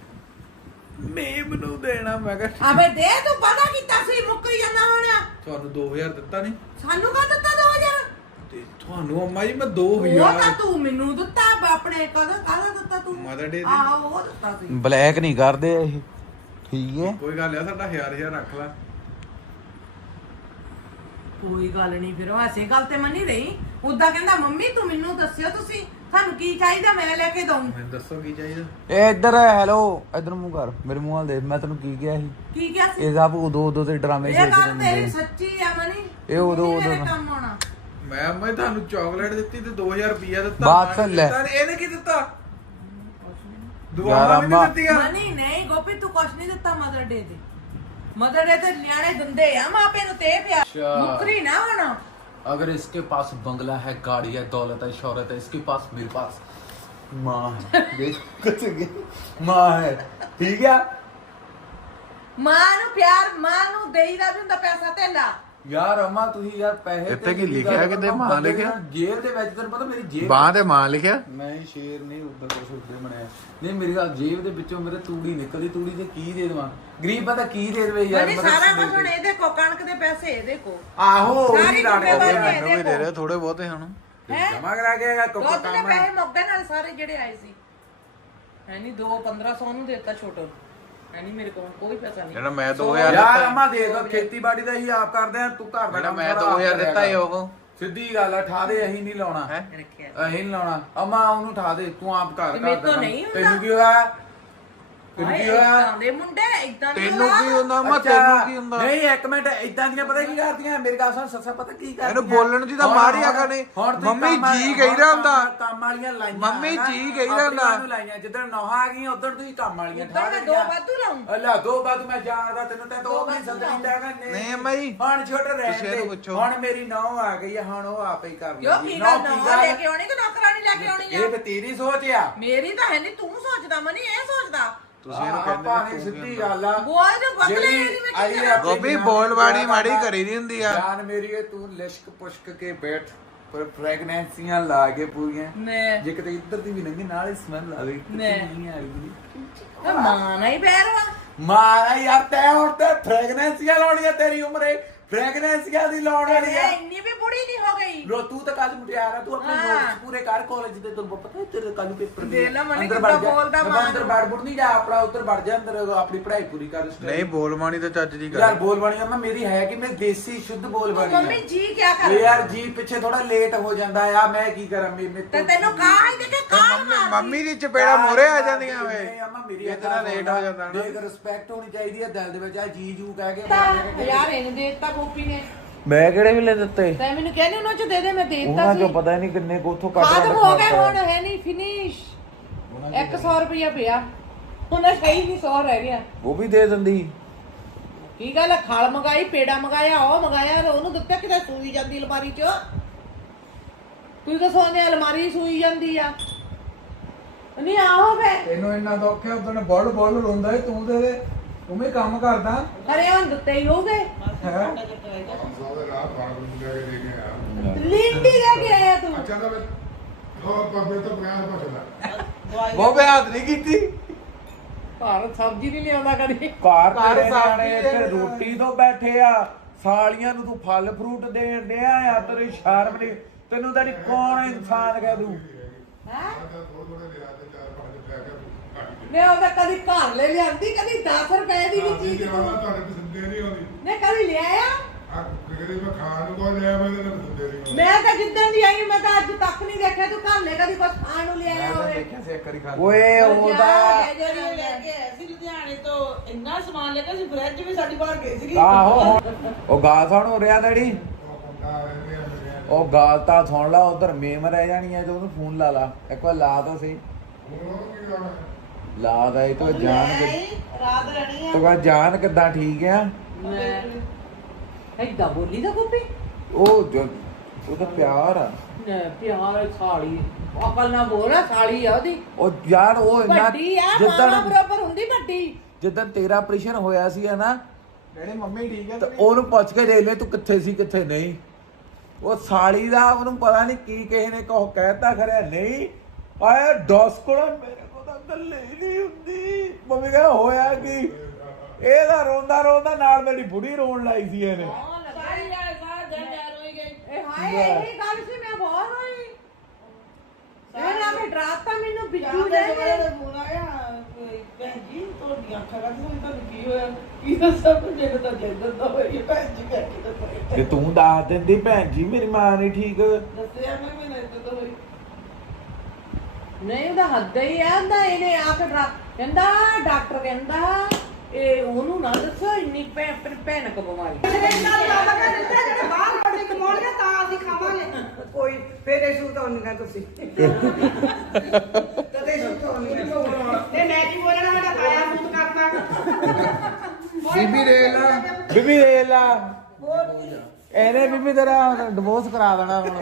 Speaker 1: ਮੇਮ ਨੂੰ ਦੇਣਾ ਮੈਂ ਕਿਹਾ
Speaker 3: ਆਵੇ ਦੇ ਤੂੰ ਪਤਾ ਕੀਤਾ ਸੀ ਮੁੱਕਰੀ ਜਾਂਦਾ ਹੁਣ
Speaker 1: ਤੁਹਾਨੂੰ ਦੋ ਹਜ਼ਾਰ ਦਿੱਤਾ ਨਹੀਂ
Speaker 3: ਸਾਨੂੰ ਕਾ ਦਿੱਤਾ ਦੋ ਹਜ਼ਾਰ
Speaker 1: ਤੇ ਤੁਹਾਨੂੰ ਅੰਮਾ ਜੀ ਮੈਂ ਦੋ
Speaker 3: ਉਹ
Speaker 1: ਹਜ਼ਾਰ
Speaker 3: ਤਾਂ ਤੂੰ ਮੈਨੂੰ ਦਿੱਤਾ ਆਪਣੇ ਕਦੋਂ ਕਾਹਦਾ ਦਿੱਤਾ ਤੂੰ
Speaker 1: Mother Day ਦੀ?
Speaker 3: ਆਹੋ ਉਹ ਦਿੱਤਾ ਸੀ
Speaker 2: ਬਲੈਕ ਨਹੀਂ ਕਰਦੇ ਇਹ ਠੀਕ ਹੈ
Speaker 1: ਕੋਈ ਗੱਲ ਆ ਸਾਡਾ ਹਜ਼ਾਰ ਹਜ਼ਾਰ ਰੱਖ ਲੈ
Speaker 3: ਕੋਈ ਗੱਲ ਨਹੀਂ ਫਿਰ ਉਹ ਐਸੇ ਗੱਲ ਤੇ ਮੰਨੀ ਰਹੀ ਉਦਾਂ ਕਹਿੰਦਾ ਮੰਮੀ ਤੂੰ ਮੈਨੂੰ ਦੱਸਿਓ ਤੁਸੀਂ ਤੁਹਾਨੂੰ ਕੀ ਚਾਹੀਦਾ ਮੈਂ ਲੈ ਕੇ ਦਊਂ
Speaker 1: ਮੈਨੂੰ ਦੱਸੋ ਕੀ ਚਾਹੀਦਾ
Speaker 2: ਇਹ ਇੱਧਰ ਹੈਲੋ ਇੱਧਰ ਮੂੰਹ ਕਰ ਮੇਰੇ ਮੂੰਹ ਵੱਲ ਦੇਖ ਮੈਂ ਤੈਨੂੰ ਕੀ ਕਿਹਾ ਸੀ
Speaker 3: ਕੀ ਕਿਹਾ ਸੀ
Speaker 2: ਇਹ ਸਭ ਉਦੋਂ ਉਦੋਂ ਤੇ ਡਰਾਮੇ
Speaker 3: ਇਹ
Speaker 2: ਛੇੜਦੇ
Speaker 3: ਗੱਲ ਤੇਰੀ
Speaker 2: ਹੁੰਦੇ
Speaker 3: ਸੱਚੀ ਆ ਮਨੀ
Speaker 2: ਇਹ ਉਦੋਂ-
Speaker 3: ਤੂੰ ਨੀ ਮੇਰੇ
Speaker 2: ਉਦੋਂ-
Speaker 3: ਕੰਮ ਆਉਣਾ
Speaker 1: ਮੈਂ ਮੈਂ ਤੁਹਾਨੂੰ ਚਾਕਲੇਟ ਦਿੱਤੀ ਤੇ ਦੋ ਹਜ਼ਾਰ ਰੁਪਈਆ ਦਿੱਤਾ
Speaker 2: ਬਾਤ
Speaker 1: ਪਾਣੀ
Speaker 2: ਲੈ।
Speaker 1: ਦਿੱਤਾ, ਇਹਨੇ ਕੀ ਦਿੱਤਾ
Speaker 2: ਯਾਰ
Speaker 1: ਦੁਆਵਾਂ ਵੀ
Speaker 2: ਅੰਮਾ।
Speaker 1: ਨਹੀਂ ਦਿੱਤੀਆਂ
Speaker 3: ਮਨੀ ਨਹੀਂ ਗੋਪੀ ਤੂੰ ਕੁਛ ਨਹੀਂ ਦਿੱਤਾ ਮਦਰ ਡੇ ਤੇ ਮਦਰ ਡੇ ਤੇ ਨਿਆਣੇ ਦਿੰਦੇ ਆ ਮਾਪੇ ਨੂੰ ਤੇ ਪਿਆ
Speaker 2: ਅੱਛਾ।
Speaker 3: ਮੁੱਕਰੀ ਨਾ ਹੁਣ
Speaker 2: अगर इसके पास बंगला है गाड़ी है दौलत है शौहरत है इसके पास मेरे पास माँ है देख कुछ माँ है ठीक है
Speaker 3: ਮਾਂ ਨੂੰ ਪਿਆਰ ਮਾਂ ਨੂੰ ਦੇਈਦਾ ਵੀ ਹੁੰਦਾ ਪੈਸਾ ਧੇਲਾ
Speaker 2: ਯਾਰ ਅਮਾ ਤੁਸੀਂ ਯਾਰ ਪੈਸੇ
Speaker 1: ਇੱਥੇ ਕੀ ਲਿਖਿਆ ਕਿਤੇ ਮਾਂ ਲਿਖਿਆ?
Speaker 2: ਜੇਬ ਦੇ ਵਿੱਚ ਤੈਨੂੰ ਪਤਾ ਮੇਰੀ ਜੇਬ
Speaker 1: ਬਾਹ ਤੇ ਮਾਂ ਲਿਖਿਆ
Speaker 2: ਮੈਂ ਹੀ ਸ਼ੇਰ ਨਹੀਂ ਉੱਧਰ ਕੁਛ ਉੱਤੇ ਬਣਾਇਆ ਨਹੀਂ ਮੇਰੀ ਗੱਲ ਜੇਬ ਦੇ ਵਿੱਚੋਂ ਮੇਰੇ ਤੂੜੀ ਨਿਕਲਦੀ ਤੂੜੀ ਤੇ ਕੀ ਦੇ ਦੇਵਾਂ ਗਰੀਬ ਪਤਾ ਕੀ ਦੇ ਦੇਵੇ ਯਾਰ
Speaker 3: ਮਨੀ
Speaker 2: ਮਤਲਬ
Speaker 3: ਸਾਰਾ
Speaker 2: ਦੇ
Speaker 3: ਕੁਝ ਹੁਣ
Speaker 2: ਦੇ।
Speaker 3: ਇਹਦੇ ਕੋ ਕਣਕ ਦੇ ਪੈਸੇ ਇਹਦੇ ਕੋ
Speaker 2: ਆਹੋ
Speaker 3: ਸਾਰੀ
Speaker 2: ਉਹੀ ਰਾੜ
Speaker 3: ਜ਼ਿੰਮੇਵਾਰੀ
Speaker 2: ਗਿਆ
Speaker 3: ਹੈ।
Speaker 1: ਮੈਨੂੰ ਵੀ ਦੇ ਰਿਹਾ ਥੋੜੇ ਬਹੁਤੇ ਹੁਣ
Speaker 3: ਹੈ
Speaker 2: ਜਮਾ ਕਰਾ ਕੇ ਆਇਆ ਕੋਕਾ
Speaker 3: ਦੁੱਧ ਦੇ
Speaker 2: ਕੰਮ
Speaker 3: ਪੈਸੇ ਮੁੱਕ ਗਏ ਨਾਲ ਸਾਰੇ ਜਿਹੜੇ ਆਏ ਸੀ ਹੈ ਨਹੀਂ ਦੋ ਪੰਦਰਾਂ ਸੌ ਨੂੰ ਦੇਤਾ ਛੋਟੋ ਹੈ ਨਹੀਂ ਮੇਰੇ ਕੋਲ ਕੋਈ ਪੈਸਾ ਨਹੀਂ
Speaker 1: ਜਿਹੜਾ ਮੈਂ ਦੋ
Speaker 3: ਸੌ-
Speaker 1: ਹਜ਼ਾਰ
Speaker 2: ਯਾਰ ਅਮਾ ਦੇਖ ਖੇਤੀਬਾੜੀ ਦਾ ਹੀ ਆਪ ਕਰਦੇ ਆ ਤੂੰ ਘਰ ਦਾ
Speaker 1: ਜਿਹੜਾ
Speaker 2: ਕੰਮ
Speaker 1: ਮੈਂ
Speaker 2: ਸਾਰਾ
Speaker 1: ਦੋ
Speaker 2: ਆਪ
Speaker 1: ਹਜ਼ਾਰ
Speaker 2: ਕਰਿਆ
Speaker 1: ਦਿੱਤਾ
Speaker 2: ਕਰ।
Speaker 1: ਏ ਉਹ
Speaker 2: ਸਿੱਧੀ ਗੱਲ ਆ ਠਾ ਦੇ ਅਸੀਂ ਨਹੀਂ ਲਾਉਣਾ
Speaker 1: ਹੈ
Speaker 3: ਰੱਖਿਆ
Speaker 2: ਅਸੀਂ ਨਹੀਂ ਲਾਉਣਾ ਅਮਾ ਉਹਨੂੰ ਠਾ ਦੇ ਤੂੰ ਆਪ ਘਰ
Speaker 3: ਤੇ
Speaker 2: ਘਰ
Speaker 3: ਮੇਰੇ
Speaker 2: ਦਾ
Speaker 3: ਤੋਂ
Speaker 2: ਕੰਮ।
Speaker 3: ਨਹੀਂ ਹੁੰਦਾ।
Speaker 2: ਤੈਨੂੰ ਕੀ ਹੋਇਆ ਤੈਨੂੰ
Speaker 3: ਹਾਏ
Speaker 2: ਕੀ ਹੋਇਆ
Speaker 3: ਇਦਾਂ ਦੇ ਮੁੰਡੇ ਇਦਾਂ ਦੇ
Speaker 1: ਤੈਨੂੰ ਕੀ ਹੁੰਦਾ ਮੈਂ
Speaker 2: ਅੱਛਾ,
Speaker 1: ਤੈਨੂੰ ਕੀ ਹੁੰਦਾ
Speaker 2: ਨਹੀਂ ਇੱਕ ਮਿੰਟ ਇਦਾਂ ਦੀਆਂ ਪਤਾ ਕੀ ਕਰਦੀਆਂ ਮੇਰੇ ਗੱਲ ਸੁਣ ਸੱਸਾ ਪਤਾ ਕੀ ਕਰਦੀਆਂ
Speaker 1: ਇਹਨੂੰ ਬੋਲਣ ਦੀ ਤਾਂ
Speaker 2: ਹੁਣ-
Speaker 1: ਮਾੜੀ
Speaker 2: ਹੁਣ-
Speaker 1: ਅਕਲ ਨਹੀਂ।
Speaker 2: ਹੁਣ ਤੁਸੀਂ
Speaker 1: ਮੰਮੀ
Speaker 2: ਕੰਮ ਵਾਲੀ-
Speaker 1: ਜੀ ਕਹੀਦਾ
Speaker 2: ਹੁਣ
Speaker 1: ਹੁੰਦਾ।
Speaker 2: ਕੰਮ- ਕੰਮ ਵਾਲੀਆਂ ਲਾਈਆਂ
Speaker 1: ਮੰਮੀ
Speaker 2: ਨਾ,
Speaker 1: ਜੀ ਕਹੀਦਾ
Speaker 2: ਆਪਣੀਆਂ
Speaker 1: ਹੁੰਦਾ।
Speaker 2: ਨੂੰ ਲਾਈਆਂ ਜਿੱਦਣ ਨੌਹਾਂ ਆ ਗਈਆਂ ਉਦੋਂ ਤੁਸੀਂ ਕੰਮ ਵਾਲੀਆਂ
Speaker 3: ਉਦੋਂ ਮੈਂ ਦੋ ਵਾਧੂ ਲਾਊਂ।
Speaker 2: ਅੱਲਾ ਦੋ ਬਾਅਦ ਮੈਂ ਜਾਣਦਾ ਤੈਨੂੰ ਤੇ ਦੋ
Speaker 3: ਦੋ
Speaker 2: ਨਹੀਂ
Speaker 3: ਵਾਧੂ
Speaker 2: ਸੱਦਣੀ
Speaker 3: ਲਾਊਂ।
Speaker 2: ਤਾਂ
Speaker 1: ਨਹੀਂ ਅੰਮਾ ਜੀ
Speaker 2: ਹੁਣ ਛੋਟੇ ਰਹਿ
Speaker 1: ਤੁਸੀਂ ਇਹਨੂੰ ਪੁੱਛੋ।
Speaker 2: ਹੁਣ ਮੇਰੀ ਨੌ ਆ ਗਈ ਆ ਹੁਣ ਉਹ ਆਪੇ ਹੀ ਕਰ
Speaker 3: ਕਿਉਂ ਕੀ ਗੱਲ ਨਾ ਲੈ ਕੇ ਆਉਣੀ ਕਿ ਨੌਕਰਾਨੀ ਲੈ ਕੇ ਆਉਣੀ
Speaker 2: ਇਹ
Speaker 3: ਆ
Speaker 2: ਤੇ ਤੇਰੀ ਸੋਚ ਆ
Speaker 3: ਮੇਰੀ ਤਾਂ ਹੈ ਨਹੀਂ ਤੂੰ ਸੋਚਦਾ ਮਨੀ ਇਹ ਸੋਚਦਾ
Speaker 1: ਤੁਸੀਂ ਇਹਨੂੰ
Speaker 2: ਆਪਾਂ
Speaker 1: ਕਹਿੰਦੇ
Speaker 2: ਨਹੀਂ
Speaker 1: ਨੇ
Speaker 2: ਸਿੱਧੀ ਗੱਲ ਆ
Speaker 3: ਬੋਲ ਜੋ ਬਦਲੇ
Speaker 2: ਜਿਹੜੀ
Speaker 3: ਨਹੀਂ ਮੈਂ
Speaker 2: ਆਈ
Speaker 3: ਕੀ
Speaker 2: ਆ-
Speaker 3: ਕਰਾਂ
Speaker 1: ਗੋਪੀ ਬੋਲ ਬਾਣੀ ਮਾੜੀ ਕਰੀ ਦੀ ਹੁੰਦੀ ਆ
Speaker 2: ਜਾਨ ਮੇਰੀ ਇਹ ਤੂੰ ਲਿਸ਼ਕ ਪੁਸ਼ਕ ਕੇ ਬੈਠ ਪਰ ਫ੍ਰੈਗਨੈਂਸੀਆਂ ਲਾ ਕੇ ਪੂਰੀਆਂ
Speaker 3: ਮੈਂ
Speaker 2: ਜੇ ਕਿਤੇ ਇੱਧਰ ਦੀ ਵੀ ਲੰਘੇ ਨਾਲ ਹੀ ਸਮੈਲ ਆਵੇ ਕਿਤੇ
Speaker 3: ਮੈਂ-
Speaker 2: ਨਹੀਂ ਆਏਗੀ
Speaker 3: ਮਾਂ ਨਹੀਂ ਬੈਰਵਾ
Speaker 4: ਮਾਰਾ ਯਾਰ ਤੈ ਹੁਣ ਤੇ ਫ੍ਰੈਗਨੈਂਸੀਆਂ ਲਾਉਣੀਆਂ ਤੇਰੀ ਉਮਰੇ ਫ੍ਰੈਗਨੈਂਸੀਆਂ ਦੀ ਲਾਉਣ ਵਾਲੀ ਆ
Speaker 3: ਇੰਨੀ ਵੀ ਬੁੜੀ ਨਹੀਂ ਹੋ ਗਈ
Speaker 4: ਰੋ ਤੂੰ ਤਾਂ ਕੱਲ ਮੁਟਿਆਰਾ ਤੂੰ ਆਪਣੇ
Speaker 3: ਹਾਂ।
Speaker 4: ਨੋਟਸ ਪੂਰੇ ਕਰ ਕਾਲਜ ਦੇ ਤੈਨੂੰ ਪਤਾ ਹੈ ਤੇਰੇ ਕੱਲ ਪੇਪਰ
Speaker 3: ਦੇਖ ਲੈ ਮਨੀ
Speaker 4: ਅੰਦਰ
Speaker 3: ਕਿੱਦਾਂ
Speaker 4: ਵੜ ਜਾ।
Speaker 3: ਬੋਲਦਾ
Speaker 4: ਮੈਂ
Speaker 3: ਮਾਂ
Speaker 4: ਅੰਦਰ
Speaker 3: ਨੂੰ।
Speaker 4: ਬੜ ਬੁੜ ਨਹੀਂ ਜਾ ਆਪਣਾ ਉੱਧਰ ਵੜ ਜਾ ਅੰਦਰ ਆਪਣੀ ਪੜ੍ਹਾਈ ਪੂਰੀ ਕਰ ਉਸ
Speaker 1: ਨਹੀਂ ਬੋਲ ਬਾਣੀ ਤਾਂ ਚੱਜ ਦੀ
Speaker 4: ਯਾਰ
Speaker 1: ਕਰ
Speaker 4: ਬੋਲ ਬਾਣੀ ਆ ਮੇਰੀ ਹੈ ਕਿ ਮੈਂ ਦੇਸੀ ਸ਼ੁੱਧ ਬੋਲ ਬਾਣੀ ਆ।
Speaker 3: ਮੰਮੀ ਜੀ ਕਿਆ ਕਰ
Speaker 4: ਇਹ ਯਾਰ ਜੀ ਪਿੱਛੇ ਥੋੜਾ ਲੇਟ ਹੋ ਜਾਂਦਾ ਆ ਮੈਂ ਕੀ ਕਰਾਂ ਮੇ ਮੇ
Speaker 3: ਤੇ ਤੈਨੂੰ ਕਾਹ ਹੀ ਕਿ ਕਾਹ
Speaker 1: ਮੰਮੀ ਮੰਮੀ ਦੀ ਚਪੇੜਾ ਮੋਰੇ ਆ ਜਾਂਦੀਆਂ ਵੇ
Speaker 4: ਨਹੀਂ ਅੰਮਾ ਮੇਰੀ
Speaker 1: ਇਹ ਤਰ੍ਹਾਂ ਲੇਟ ਹੋ ਜਾਂਦਾ ਨਾ
Speaker 4: ਦੇਖ ਰਿਸਪੈਕਟ ਹੋਣੀ ਚਾਹੀਦੀ ਹੈ ਦਿਲ ਦੇ ਵਿੱਚ ਆ ਜੀ ਜੂ ਕਹਿ ਕੇ
Speaker 3: ਯਾਰ ਇਹਨੂੰ ਦੇ ਦਿੱਤਾ ਗੋਪੀ ਨੇ
Speaker 4: ਮੈਂ ਕਿਹੜੇ ਵੇਲੇ ਦਿੱਤੇ
Speaker 3: ਤੈਂ ਮੈਨੂੰ ਕਹਿੰਦੀ ਉਹਨਾਂ ਚ ਦੇ ਦੇ ਮੈਂ ਦੇ ਦਿੱਤਾ
Speaker 4: ਉਹਨਾਂ
Speaker 3: ਸੀ
Speaker 4: ਚੋਂ ਪਤਾ ਨਹੀਂ ਕਿੰਨੇ ਕੋ ਉਥੋਂ ਕੱਟ
Speaker 3: ਖਤਮ ਹੋ ਗਏ ਹੁਣ ਹੈ ਨਹੀਂ ਫਿਨਿਸ਼ ਇੱਕ ਸੌ ਰੁਪਇਆ ਪਿਆ ਹੁਣ ਸਹੀ ਨਹੀਂ ਸੌ ਰਹਿ ਗਿਆ
Speaker 4: ਉਹ ਵੀ ਦੇ ਦਿੰਦੀ
Speaker 3: ਕੀ ਗੱਲ ਆ, ਖਲ ਮੰਗਾਈ ਪੇੜਾ ਮੰਗਾਇਆ ਉਹ ਮੰਗਾਇਆ ਤੇ ਉਹਨੂੰ ਦਿੱਤਾ ਕਿਤੇ ਸੂਈ ਜਾਂਦੀ ਅਲਮਾਰੀ ਚ ਤੂੰ ਤਾਂ ਸੋਨੇ ਅਲਮਾਰੀ ਸੂਈ ਜਾਂਦੀ ਆ ਨਹੀਂ ਆਹੋ ਵੇ
Speaker 1: ਤੈਨੂੰ ਇੰਨਾ ਦੁੱਖ ਹੈ ਉਦੋਂ ਬੋਲ ਬੋਲ ਰੋਂਦਾ ਏ ਤੂੰ ਤੇ ਤੂੰ ਵੀ ਕੰਮ ਕਰਦਾ
Speaker 3: ਅਰੇ ਹੁਣ ਦਿੱਤੇ ਹੀ ਹੋਗੇ
Speaker 1: ਹੈ
Speaker 3: ਲਿੰਡੀ ਲੈ ਕੇ ਆਇਆ ਤੂੰ
Speaker 1: ਉਹ ਬੇ ਹੱਥ ਨਹੀਂ ਕੀਤੀ
Speaker 3: ਘਰ ਸਬਜ਼ੀ ਨਹੀਂ ਲਿਆਉਂਦਾ ਕਦੀ
Speaker 4: ਘਰ
Speaker 1: ਘਰ
Speaker 4: ਤੇਰੇ
Speaker 1: ਸਾਫ਼
Speaker 4: ਨਿਆਣੇ
Speaker 1: ਕੀਤੇ
Speaker 4: ਇੱਥੇ
Speaker 1: ਨੇ।
Speaker 4: ਰੋਟੀ ਤੋਂ ਬੈਠੇ ਆ ਸਾਲੀਆਂ ਨੂੰ ਤੂੰ ਫਲ ਫਰੂਟ ਦੇਣ ਡਿਆ ਆ ਤੇਰੀ ਸ਼ਰਮ ਨਹੀਂ ਤੈਨੂੰ ਤਾਂ ਨੀ ਕੌਣ ਇਨਸਾਨ ਕਹਿ ਦੂ
Speaker 3: ਹੈ ਮੈਂ ਉਹਦਾ ਕਦੀ ਘਰ ਲੈ ਲਿਆਂਦੀ ਕਦੀ ਦਸ ਰੁਪਏ ਦੀ ਵੀ ਚੀਜ਼ ਤੂੰ ਨੇ ਕਦੀ ਲਿਆਇਆ ਮੈਂ ਤਾਂ ਜਿੱਦਣ ਦੀ ਆਈ ਮੈਂ ਤਾਂ ਅੱਜ ਤੱਕ ਨਹੀਂ ਦੇਖਿਆ ਤੂੰ ਘਰ ਲੈ ਕਦੀ ਕੁਝ ਖਾਣ ਨੂੰ ਲਿਆਇਆ ਹੋਵੇ
Speaker 1: ਦੇਖਿਆ ਸੀ ਇੱਕ ਵਾਰੀ ਖਾ
Speaker 4: ਓਏ ਉਹਦਾ
Speaker 5: ਲੈ ਕੇ ਆਏ ਸੀ ਲੁਧਿਆਣੇ ਤੋਂ ਇੰਨਾ ਸਮਾਨ ਲੈ ਕੇ ਅਸੀਂ ਫ੍ਰਿਜ ਵੀ ਸਾਡੀ ਭਰ ਗਈ ਸੀਗੀ
Speaker 4: ਆਹੋ ਹੁਣ ਉਹ ਗਾਲ ਸੁਣ ਹੋ ਰਿਹਾ ਡੈਡੀ ਉਹ ਗਾਲ ਤਾਂ ਸੁਣ ਲਾ ਉਧਰ ਮੇਮ ਰਹਿ ਜਾਣੀ ਹੈ ਤੇ ਉਹਨੂੰ ਫੋਨ ਲਾ ਲਾ ਇੱਕ ਵਾਰ ਲਾ ਤਾਂ ਸਹੀ ਲਾ ਦਾ ਇਹ ਤਾਂ ਜਾਨ ਕਿ
Speaker 5: ਰਾਤ ਰਹਿਣੀ ਆ
Speaker 4: ਤੂੰ ਕਹ ਜਾਨ ਕਿੱਦਾਂ ਠੀਕ ਆ
Speaker 3: ਐਦਾਂ ਬੋਲੀ ਦਾ ਗੋਪੀ
Speaker 4: ਉਹ ਜੋ ਉਹ ਤਾਂ ਪਿਆਰ ਆ
Speaker 3: ਨੇ ਪਿਆਰ ਸਾਲੀ ਅਕਲ ਨਾ ਬੋਲਾ ਸਾਲੀ ਆ ਉਹਦੀ
Speaker 4: ਉਹ ਯਾਰ ਉਹ ਇੰਨਾ
Speaker 3: ਵੱਡੀ ਆ ਮਾਂ ਬਰਾਬਰ ਹੁੰਦੀ ਵੱਡੀ
Speaker 4: ਜਿੱਦਣ ਤੇਰਾ ਆਪਰੇਸ਼ਨ ਹੋਇਆ ਸੀ ਨਾ
Speaker 1: ਡੈਡੀ ਮੰਮੀ ਠੀਕ ਹੈ
Speaker 4: ਤੇ ਉਹਨੂੰ ਪੁੱਛ ਕੇ ਦੇਖ ਲੈ ਤੂੰ ਕਿੱਥੇ ਸੀ ਕਿੱਥੇ ਨਹੀਂ ਉਹ ਸਾਲੀ ਦਾ ਉਹਨੂੰ ਪਤਾ ਨਹੀਂ ਕੀ ਕਿਸੇ ਨੇ ਕਹੋ ਕਹਿਤਾ ਖਰਿਆ ਨਹੀਂ ਆਇਆ ਦਸ ਕੋਲ ਮੇਰੇ ਕੋਲ ਤਾਂ ਗੱਲੇ ਹੀ ਨਹੀਂ ਹੁੰਦੀ ਮੰਮੀ ਕਹਿੰਦਾ ਹੋਇਆ ਕੀ ਇਹਦਾ ਰੋਂਦਾ ਰੋਂਦਾ ਨਾਲ ਮੇਰੀ ਬੁੜੀ ਰੋਣ ਲਾਈ ਸੀ ਇਹਨੇ
Speaker 5: ਸਾਰੀ ਰਾਤ ਸਾਰਾ ਦਿਨ ਤਿਆਰ ਹੋਈ ਗਈ
Speaker 3: ਇਹ ਹਾਏ ਇਹ ਗੱਲ ਸੀ ਮੈਂ ਬਹੁਤ ਹੋਈ ਇਹ ਨਾ ਮੈਂ ਡਰਾਤਾ ਮੈਨੂੰ ਬਿੱਜੂ
Speaker 5: ਦੇ
Speaker 3: ਦੇ
Speaker 5: ਦੇ ਫੋਨ ਆਇਆ ਭੈਣ ਜੀ ਤੁਹਾਡੀਆਂ ਅੱਖਾਂ ਦਾ ਤੁਹਾਨੂੰ ਕੀ ਹੋਇਆ ਕੀ ਦੱਸਾਂ ਮੈਨੂੰ ਤਾਂ ਜੇਦਰ ਦਾ ਹੋਈ ਭੈਣ ਜੀ ਬੈਠੀ ਤਾਂ ਪਈ
Speaker 4: ਤੇ ਤੂੰ ਦੱਸ ਦਿੰਦੀ ਭੈਣ ਜੀ ਮੇਰੀ ਮਾਂ ਨਹੀਂ ਠੀਕ
Speaker 5: ਦੱਸਿਆ ਮੈਂ ਮੈਨੂੰ ਇੱਦਾਂ ਤਾਂ ਹੋਈ
Speaker 3: ਨਹੀਂ ਉਹਦਾ ਹੱਦ ਹੀ ਆ ਹੁੰਦਾ ਇਹਨੇ ਆ ਕੇ ਡਰਾ ਕਹਿੰਦਾ ਡਾਕਟਰ ਕਹਿੰਦਾ ਇਹ ਉਹਨੂੰ ਨਾ ਦੱਸੋ ਇੰਨੀ ਭੈ ਭੈਣਕ ਬਿਮਾਰੀ
Speaker 5: ਕੋਈ ਫੇਰੇ ਸੂਟ ਹੋਣਗਾ ਤੁਸੀਂ ਕਦੇ ਸੂਟ ਹੋਣਗਾ ਤੇ ਮੈਂ ਕੀ ਬੋਲਣਾ ਮੇਰਾ ਕਾਇਆ ਸੂਟ ਕਰਨਾ
Speaker 1: ਬੀਬੀ ਰੇਲ
Speaker 4: ਬੀਬੀ ਦੇ ਲਾ ਇਹਨੇ ਬੀਬੀ ਤੇਰਾ ਡਿਵੋਰਸ ਕਰਾ ਦੇਣਾ ਹੁਣ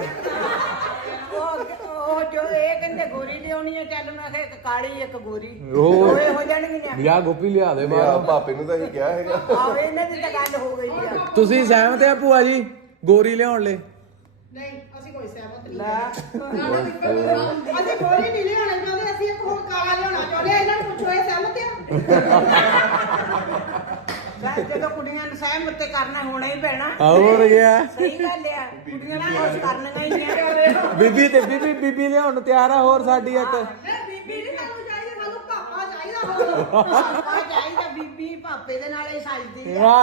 Speaker 5: ਉਹ ਜੋ ਇਹ ਕਹਿੰਦੇ ਗੋਰੀ ਲਿਆਉਣੀ ਹੈ ਚੱਲ ਮੈਂ ਕਿਹਾ ਇੱਕ ਕਾਲੀ ਇੱਕ ਗੋਰੀ
Speaker 4: ਉਹ
Speaker 5: ਦੋਏ ਹੋ ਜਾਣਗੀਆਂ
Speaker 4: ਲਿਆ ਗੋਪੀ ਲਿਆ ਦੇ
Speaker 6: ਮੇਰਾ ਪਾਪੇ ਨੂੰ ਤਾਂ ਹੀ ਕਿਹਾ ਹੈਗਾ
Speaker 5: ਆਹ ਇਹਨਾਂ ਦੀ ਤਾਂ ਗੱਲ ਹੋ ਗਈ ਆ
Speaker 4: ਤੁਸੀਂ ਸਹਿਮਤ ਆ ਭੂਆ ਜੀ ਗੋਰੀ ਲਿਆਉਣ ਲਈ
Speaker 5: ਨਹੀਂ ਅਸੀਂ ਕੋਈ ਸਹਿਮਤ ਨਹੀਂ ਅਸੀਂ ਗੋਰੀ ਨਹੀਂ ਲਿਆਉਣਾ ਚਾਹੁੰਦੇ ਅਸੀਂ ਇੱਕ ਹੋਰ ਕਾਲਾ ਲਿਆਉਣਾ ਚਾਹੁੰਦੇ ਆ ਇਹਨਾਂ ਨੂੰ ਪੁੱਛੋ ਇਹ ਸਹਿਮਤ ਆ ਜਦੋਂ ਕੁੜੀਆਂ ਨੂੰ ਸਹਿਮਤ ਤੇ ਕਰਨਾ ਹੋਣਾ ਹੀ ਪੈਣਾ
Speaker 4: ਹੋਰ ਗਿਆ
Speaker 5: ਸਹੀ ਗੱਲ ਆ ਕੁੜੀਆਂ ਨੂੰ ਕੁਝ ਕਰਨੀਆਂ ਹੀ ਆ
Speaker 4: ਬੀਬੀ ਤੇ ਬੀਬੀ ਬੀਬੀ ਲਿਆਉਣ ਨੂੰ ਤਿਆਰ ਆ ਹੋਰ ਸਾਡੀ ਇੱਕ
Speaker 5: ਬੀਬੀ ਨਹੀਂ ਸਾਨੂੰ ਚਾਹੀਦਾ ਸਾਨੂੰ ਪਾਪਾ ਚਾਹੀਦਾ ਹੋਰ ਪਾਪਾ ਚਾਹੀਦਾ ਬੀਬੀ ਪਾਪੇ ਦੇ ਨਾਲ ਹੀ ਸੱਜਦੀ ਆ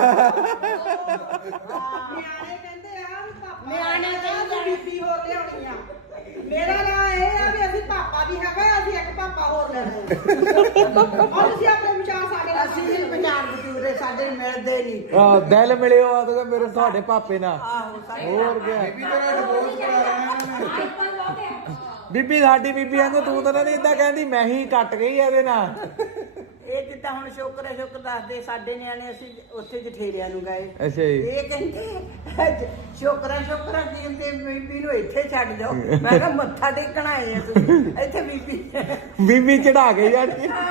Speaker 5: ਨਿਆਣੇ ਕਹਿੰਦੇ ਆ ਵੀ ਪਾਪਾ ਨਿਆਣੇ ਕਹਿੰਦੇ ਬੀਬੀ ਹੋਰ ਲਿਆਉਣੀ ਆ ਮੇਰਾ ਨਾਂ ਇਹ ਆ ਵੀ ਅਸੀਂ ਪਾਪਾ ਵੀ ਹੈਗਾ ਅਸੀਂ ਇੱਕ ਪਾਪਾ ਹੋਰ ਲੈਣਾ ਔਰ ਤੁਸੀਂ ਆਪਣੇ ਵਿਚਾਰ ਸਾਡੇ ਨਾਲ ਅਸੀਂ ਨਹੀਂ ਵਿਚਾਰ ਬਤੂਰੇ ਸਾਡੇ ਮਿਲਦੇ ਨਹੀਂ
Speaker 4: ਆ ਦਿਲ ਮਿਲਿਓ ਆ ਤੇ ਮੇਰੇ ਤੁਹਾਡੇ ਪਾਪੇ ਨਾਲ
Speaker 5: ਆਹੋ
Speaker 4: ਹੋਰ ਗਿਆ
Speaker 1: ਬੀਬੀ ਤੇਰਾ ਡਿਵੋਰਸ ਕਰਾ ਦੇਣਾ
Speaker 4: ਬੀਬੀ ਸਾਡੀ ਬੀਬੀ ਆਂਦੇ ਤੂੰ ਤਾਂ ਨਹੀਂ ਇਦਾਂ ਕਹਿੰਦੀ ਮੈਂ ਹੀ ਕੱਟ ਗਈ ਇਹਦੇ ਨਾਲ
Speaker 5: ਇਹ ਜਿੱਦਾਂ ਹੁਣ ਸ਼ੁਕਰ ਹੈ ਸ਼ੁਕਰ ਦੱਸਦੇ ਸਾਡੇ ਨਿਆਣੇ ਅਸੀਂ ਉੱਥੇ ਜਠੇਰਿਆਂ ਨੂੰ ਗਏ
Speaker 4: ਅੱਛਾ ਜੀ
Speaker 5: ਇਹ ਕਹਿੰਦੇ ਸ਼ੁਕਰਾ ਸ਼ੁਕਰਾ ਕਹਿੰਦੇ ਬੀਬੀ ਨੂੰ ਇੱਥੇ ਛੱਡ ਜਾਓ ਮੈਂ ਕਿਹਾ ਮੱਥਾ ਟੇਕਣ ਆਏ ਆ ਤੁਸੀਂ ਇੱਥੇ ਬੀਬੀ
Speaker 4: ਬੀਬੀ ਚੜਾ ਕੇ ਯਾਰ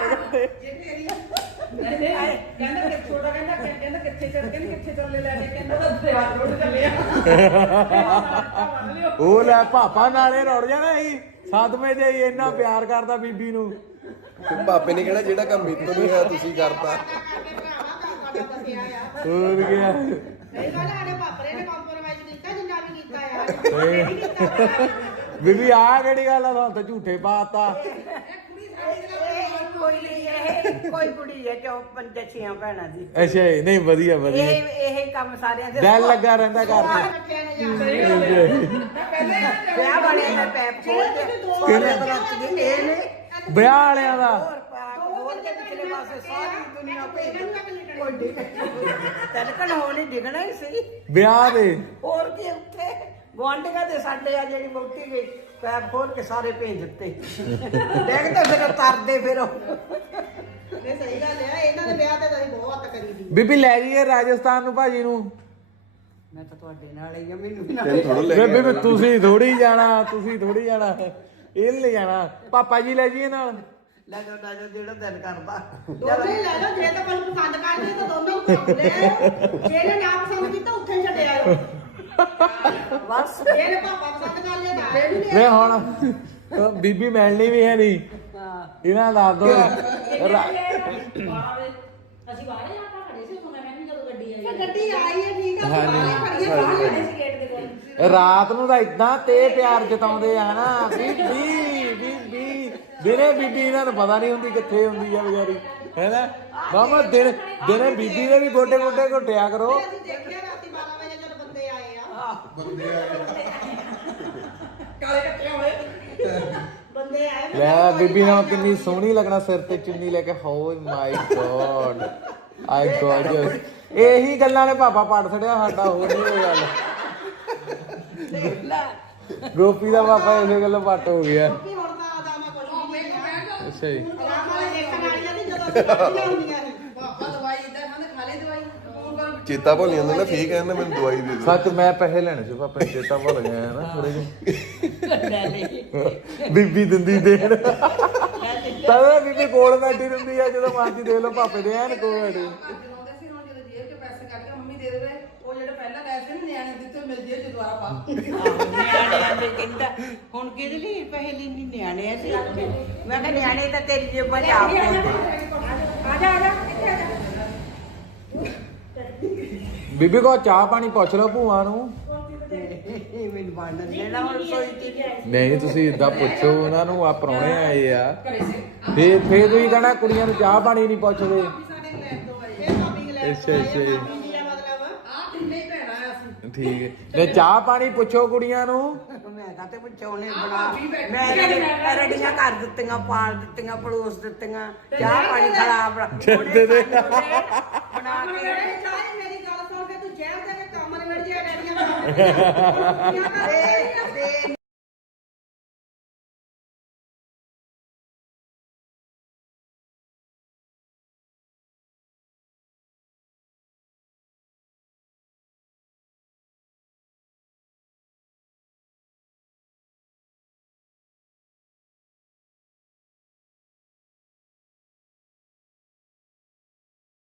Speaker 3: ਕਹਿੰਦਾ ਕਿ ਛੋਟਾ ਕਹਿੰਦਾ ਕਹਿੰਦਾ ਕਿੱਥੇ ਚੱਲ ਕਹਿੰਦਾ ਕਿੱਥੇ ਚੱਲੇ ਲੈ ਕੇ ਕਹਿੰਦਾ ਤਾਂ ਦੇਵਾਰ ਰੋਡ ਚੱਲੇ ਆ
Speaker 4: ਉਹ ਲੈ ਪਾਪਾ ਨਾਲੇ ਰੁੜ ਜਾਣਾ ਸੀ ਸਦਮੇ ਜੇ ਇੰਨਾ ਪਿਆਰ ਕਰਦਾ ਬੀਬੀ ਨੂੰ
Speaker 6: ਤੇ ਪਾਪੇ ਨੇ ਕਹਿਣਾ ਜਿਹੜਾ ਕੰਮ ਮੇਰੇ ਤੋਂ ਨਹੀਂ ਹੋਇਆ ਤੁਸੀਂ ਕਰਤਾ।
Speaker 5: ਕਰਕੇ ਭਰਾਵਾ ਕੰਮ ਸਾਡਾ ਬਸਿਆ ਆ
Speaker 2: ਹੋਰ ਗਿਆ
Speaker 5: ਨਹੀਂ ਗੱਲ ਸਾਡੇ ਪਾਪਰੇ ਨੇ ਕੰਪਰੋਮਾਈਜ਼ ਕੀਤਾ ਜਿੰਨਾ ਵੀ ਕੀਤਾ ਆ ਨਹੀਂ ਕੀਤਾ
Speaker 2: ਬੀਬੀ ਆ ਕਿਹੜੀ ਗੱਲ ਆ ਤੁਹਾਨੂੰ ਤਾਂ ਝੂਠੇ ਪਾਤਾ।
Speaker 7: ਕੋਈ ਨਹੀਂ ਇਹ ਕੋਈ ਕੁੜੀ ਹੈ ਜੋ ਪੰਜ ਛੀਆਂ ਭੈਣਾਂ ਦੀ
Speaker 2: ਅੱਛਾ ਜੀ, ਨਹੀਂ ਵਧੀਆ ਵਧੀਆ
Speaker 7: ਇਹ ਇਹ ਕੰਮ ਸਾਰਿਆਂ ਦੇ
Speaker 2: ਦਿਲ ਲੱਗਾ ਰਹਿੰਦਾ ਘਰ ਤੇ।
Speaker 5: ਬੱਚਿਆਂ ਨੇ ਜਾ
Speaker 7: ਵਿਆਹ ਵਾਲਿਆਂ ਦਾ ਪੈਪ ਖੋਲਦੇ ਸੋਨੇ ਬਰਤ ਦੀ ਇਹ ਨੇ
Speaker 2: ਵਿਆਹ ਵਾਲਿਆਂ ਦਾ
Speaker 7: ਹੋਰ ਪਾ ਹੋਰ ਦੇ ਪਿਛਲੇ ਪਾਸੇ ਸਾਰੀ ਦੁਨੀਆ ਭੇਜ ਕੋਈ ਡਿੱਗ ਤਲਕਣ ਹੋਣੀ ਡਿੱਗਣਾ ਹੀ ਸੀ
Speaker 2: ਵਿਆਹ ਦੇ
Speaker 7: ਹੋਰ ਕੀ ਉੱਥੇ ਗੁਆਂਢੀਆਂ ਦੇ ਸਾਡੇ ਆ ਜਿਹੜੀ ਮੁਕਤੀ ਗਈ ਪੈਪ ਖੋਲ ਕੇ ਸਾਰੇ ਭੇਜ ਦਿੱਤੇ ਡਿੱਗਦੇ ਫਿਰ ਤਰਦੇ ਫਿਰ
Speaker 5: ਨਹੀਂ ਸਹੀ ਗੱਲ ਆ ਇਹਨਾਂ ਦੇ ਵਿਆਹ ਤੇ ਤਾਂ ਅਸੀਂ ਬਹੁਤ ਹੱਤ ਕਰੀ ਦੀ
Speaker 2: ਬੀਬੀ ਲੈ ਜਾਈਏ ਰਾਜਸਥਾਨ ਨੂੰ ਭਾਜੀ ਨੂੰ।
Speaker 7: ਮੈਂ ਤਾਂ ਤੁਹਾਡੇ ਨਾਲ ਹੀ ਆ ਮੈਨੂੰ ਵੀ ਨਾ
Speaker 6: ਤੈਨੂੰ ਥੋੜਾ ਲੈ ਕੇ
Speaker 2: ਬੀਬੀ
Speaker 6: ਆਇਆ।
Speaker 2: ਤੁਸੀਂ ਥੋੜੀ ਜਾਣਾ ਤੁਸੀਂ ਥੋੜੀ ਜਾਣਾ ਇਹ ਲੈ ਜਾਣਾ ਪਾਪਾ ਜੀ ਲੈ ਜਾਈਏ ਨਾਲ।
Speaker 7: ਲੈ ਜਾਓ ਲੈ ਜਾਓ ਜਿਹੜਾ ਦਿਲ ਕਰਦਾ
Speaker 5: ਦੋਨੇ ਲੈ ਲਓ ਜੇ ਤਾਂ ਕੋਈ ਪਸੰਦ ਕਰਦੇ ਤਾਂ ਦੋਨੋਂ ਪਸੰਦ ਲੈ ਆਇਓ ਜਿਹਨੇ ਨਾ ਪਸੰਦ ਕੀਤਾ ਉੱਥੇ ਹੀ ਛੱਡ ਆਇਓ
Speaker 7: ਬਸ
Speaker 5: ਜਿਹਨੇ ਪਾਪਾ ਪਸੰਦ ਕਰ ਲਿਆ ਤਾਂ ਇਹ ਵੀ
Speaker 2: ਵੇ ਹੁਣ ਬੀਬੀ ਮਿਲਣੀ ਵੀ ਹੈ ਨਹੀਂ ਇਹਨਾਂ ਦਾ ਦੋ ਰਾ-
Speaker 8: ਅਸੀਂ ਬਾਹਰ ਆ ਤਾਂ ਖੜੇ ਸੀ ਉਹ ਮੈਂ ਵੀ ਜਦੋਂ ਗੱਡੀ ਆਈ
Speaker 5: ਗੱਡੀ ਆਈ ਹੈ ਠੀਕ ਆ ਸਾਰੇ ਖੜੀਆਂ ਬਾਹਰ
Speaker 8: ਸੀ ਗੇਟ ਦੇ ਕੋਲ
Speaker 2: ਰਾਤ ਨੂੰ ਤਾਂ ਇਦਾਂ ਤੇ ਪਿਆਰ ਜਤਾਉਂਦੇ ਆ ਨਾ ਬੀਬੀ ਬੀਬੀ ਦਿਨੇ ਬੀਬੀ ਇਹਨਾਂ ਨੂੰ ਪਤਾ ਨਹੀਂ ਹੁੰਦੀ ਕਿੱਥੇ ਹੁੰਦੀ ਆ ਵਿਚਾਰੀ ਹੈਨਾ ਮਾਮਾ ਦਿਨ ਦਿਨੇ ਬੀਬੀ ਦੇ ਵੀ ਗੋਡੇ ਗੋਡੇ ਘੁੱਟਿਆ ਕਰੋ।
Speaker 5: ਅਸੀਂ ਦੇਖਿਆ ਰਾਤੀ ਬਾਰਾਂ ਵਜੇ ਜਦੋਂ ਬੰਦੇ ਆਏ ਆ
Speaker 6: ਬੰਦੇ ਆਏ
Speaker 5: ਕਾਲੇ ਕੱਟੇ ਹੋਏ ਬੰਦੇ ਆਏ ਮੈਂ
Speaker 2: ਲੈ ਬੀਬੀ ਨਾਲ ਕਿੰਨੀ ਸੋਹਣੀ ਲੱਗਣਾ ਸਿਰ ਤੇ ਚੁੰਨੀ ਲੈ ਕੇ ਹੋ ਮਾਈ ਗੋਡ ਆਈ ਗੋਡ ਇਹੀ ਗੱਲਾਂ ਨੇ ਪਾਪਾ ਪੜ ਛੜਿਆ ਸਾਡਾ ਹੋਰ ਨਹੀਂ ਕੋਈ ਗੱਲ।
Speaker 7: ਦੇਖ ਲੈ
Speaker 2: ਗੋਪੀ ਦਾ ਪਾਪਾ ਇਸੇ ਗੱਲੋਂ ਪੱਟ ਹੋ ਗਿਆ।
Speaker 5: ਕਿ ਹੁਣ ਤਾਂ ਆਦਾ ਮੈਂ ਕੁਝ ਵੀ ਨਹੀਂ ਆ
Speaker 2: ਅੱਛਾ ਜੀ
Speaker 5: ਆਰਾਮ ਵਾਲੇ ਦੇਖਣ ਵਾਲੀਆਂ ਨਹੀਂ ਜਦੋਂ ਅਸੀਂ ਬੈਠੀਆਂ ਹੁੰਦੀਆਂ ਸੀ
Speaker 6: ਚੇਤਾ ਭੁੱਲ ਜਾਂਦਾ ਨਾ ਫੇਰ ਕਹਿੰਦਾ ਮੈਨੂੰ ਦਵਾਈ ਦੇ ਦੇ।
Speaker 2: ਸੱਚ ਮੈਂ ਪੈਸੇ ਲੈਣੇ ਸੀ ਪਾਪਾ ਨੂੰ ਚੇਤਾ ਭੁੱਲ ਗਿਆ ਨਾ ਥੋੜੇ ਜਿਹੇ ਬੀਬੀ ਦਿੰਦੀ ਦੇਣ ਤਾਂ ਬੀਬੀ ਕੋਲ ਬੈਠੀ ਰਹਿੰਦੀ ਆ ਜਦੋਂ ਮਰਜ਼ੀ ਦੇ ਲਓ ਪਾਪੇ ਦੇ ਐਨ ਕੋਲ ਬੈਠੀ।
Speaker 7: ਨਿਆਣਿਆਂ ਦੇ ਕਹਿੰਦਾ ਹੁਣ ਕਿਹਦੇ ਲਈ ਪੈਸੇ ਲੈਣੀ ਨਿਆਣੇ ਸੀ ਮੈਂ ਕਿਹਾ ਨਿਆਣੇ ਤਾਂ ਤੇਰੀ ਜੇਬਾਂ 'ਚ ਆਪ ਹੁੰਦੇ
Speaker 5: ਆ ਜਾ ਆ ਜਾ ਇੱਥੇ ਆ ਜਾ
Speaker 2: ਬੀਬੀ ਕੋ ਚਾਹ ਪਾਣੀ ਪੁੱਛ ਲਓ ਭੂਆ ਨੂੰ।
Speaker 7: ਮੈਨੂੰ ਬਾਣਨ ਲੈਣਾ ਹੁਣ ਸੋਈ ਤੀ
Speaker 2: ਨਹੀਂ ਤੁਸੀਂ ਇਦਾਂ ਪੁੱਛੋ ਉਹਨਾਂ ਨੂੰ ਆ ਪ੍ਰਾਹੁਣੇ ਆਏ ਆ ਫੇਰ ਫੇਰ ਤੁਸੀਂ ਕਹਣਾ ਕੁੜੀਆਂ ਨੂੰ ਚਾਹ ਪਾਣੀ ਨਹੀਂ ਪੁੱਛਦੇ।
Speaker 5: ਇਹ ਭਾਬੀ ਇੰਗਲੈਂਡ
Speaker 2: ਅੱਛਾ ਅੱਛਾ ਜੀ
Speaker 5: ਇੰਡੀਆ ਮਤਲਬ ਆ ਤਿੰਨੇ ਹੀ ਭੈਣਾਂ ਆ ਅਸੀਂ
Speaker 2: ਠੀਕ ਹੈ ਤੇ ਚਾਹ ਪਾਣੀ ਪੁੱਛੋ ਕੁੜੀਆਂ ਨੂੰ।
Speaker 7: ਮੈਂ ਕਾਤੇ ਪੁੱਛੋਨੇ ਬਣਾ ਮੈਂ ਰੜੀ- ਰੜੀਆਂ ਕਰ ਦਿੱਤੀਆਂ ਪਾਲ ਦਿੱਤੀਆਂ ਪੜੋਸ ਦਿੱਤੀਆਂ ਚਾਹ ਪਾਣੀ ਖਰਾਬ
Speaker 2: ਦੇ ਦੇ।
Speaker 7: ਬਣਾ ਕੇ
Speaker 5: ਚਾਹੇ ਮੇਰੀ ਗੱਲ ਸੁਣ ਕੇ ਤੂੰ ਜ਼ਹਿਰ ਦੇ ਕੇ ਕੰਮ ਨਿਬੜ ਜੇ ਡੈਡੀਆਂ
Speaker 7: ਦੇ ਦੇ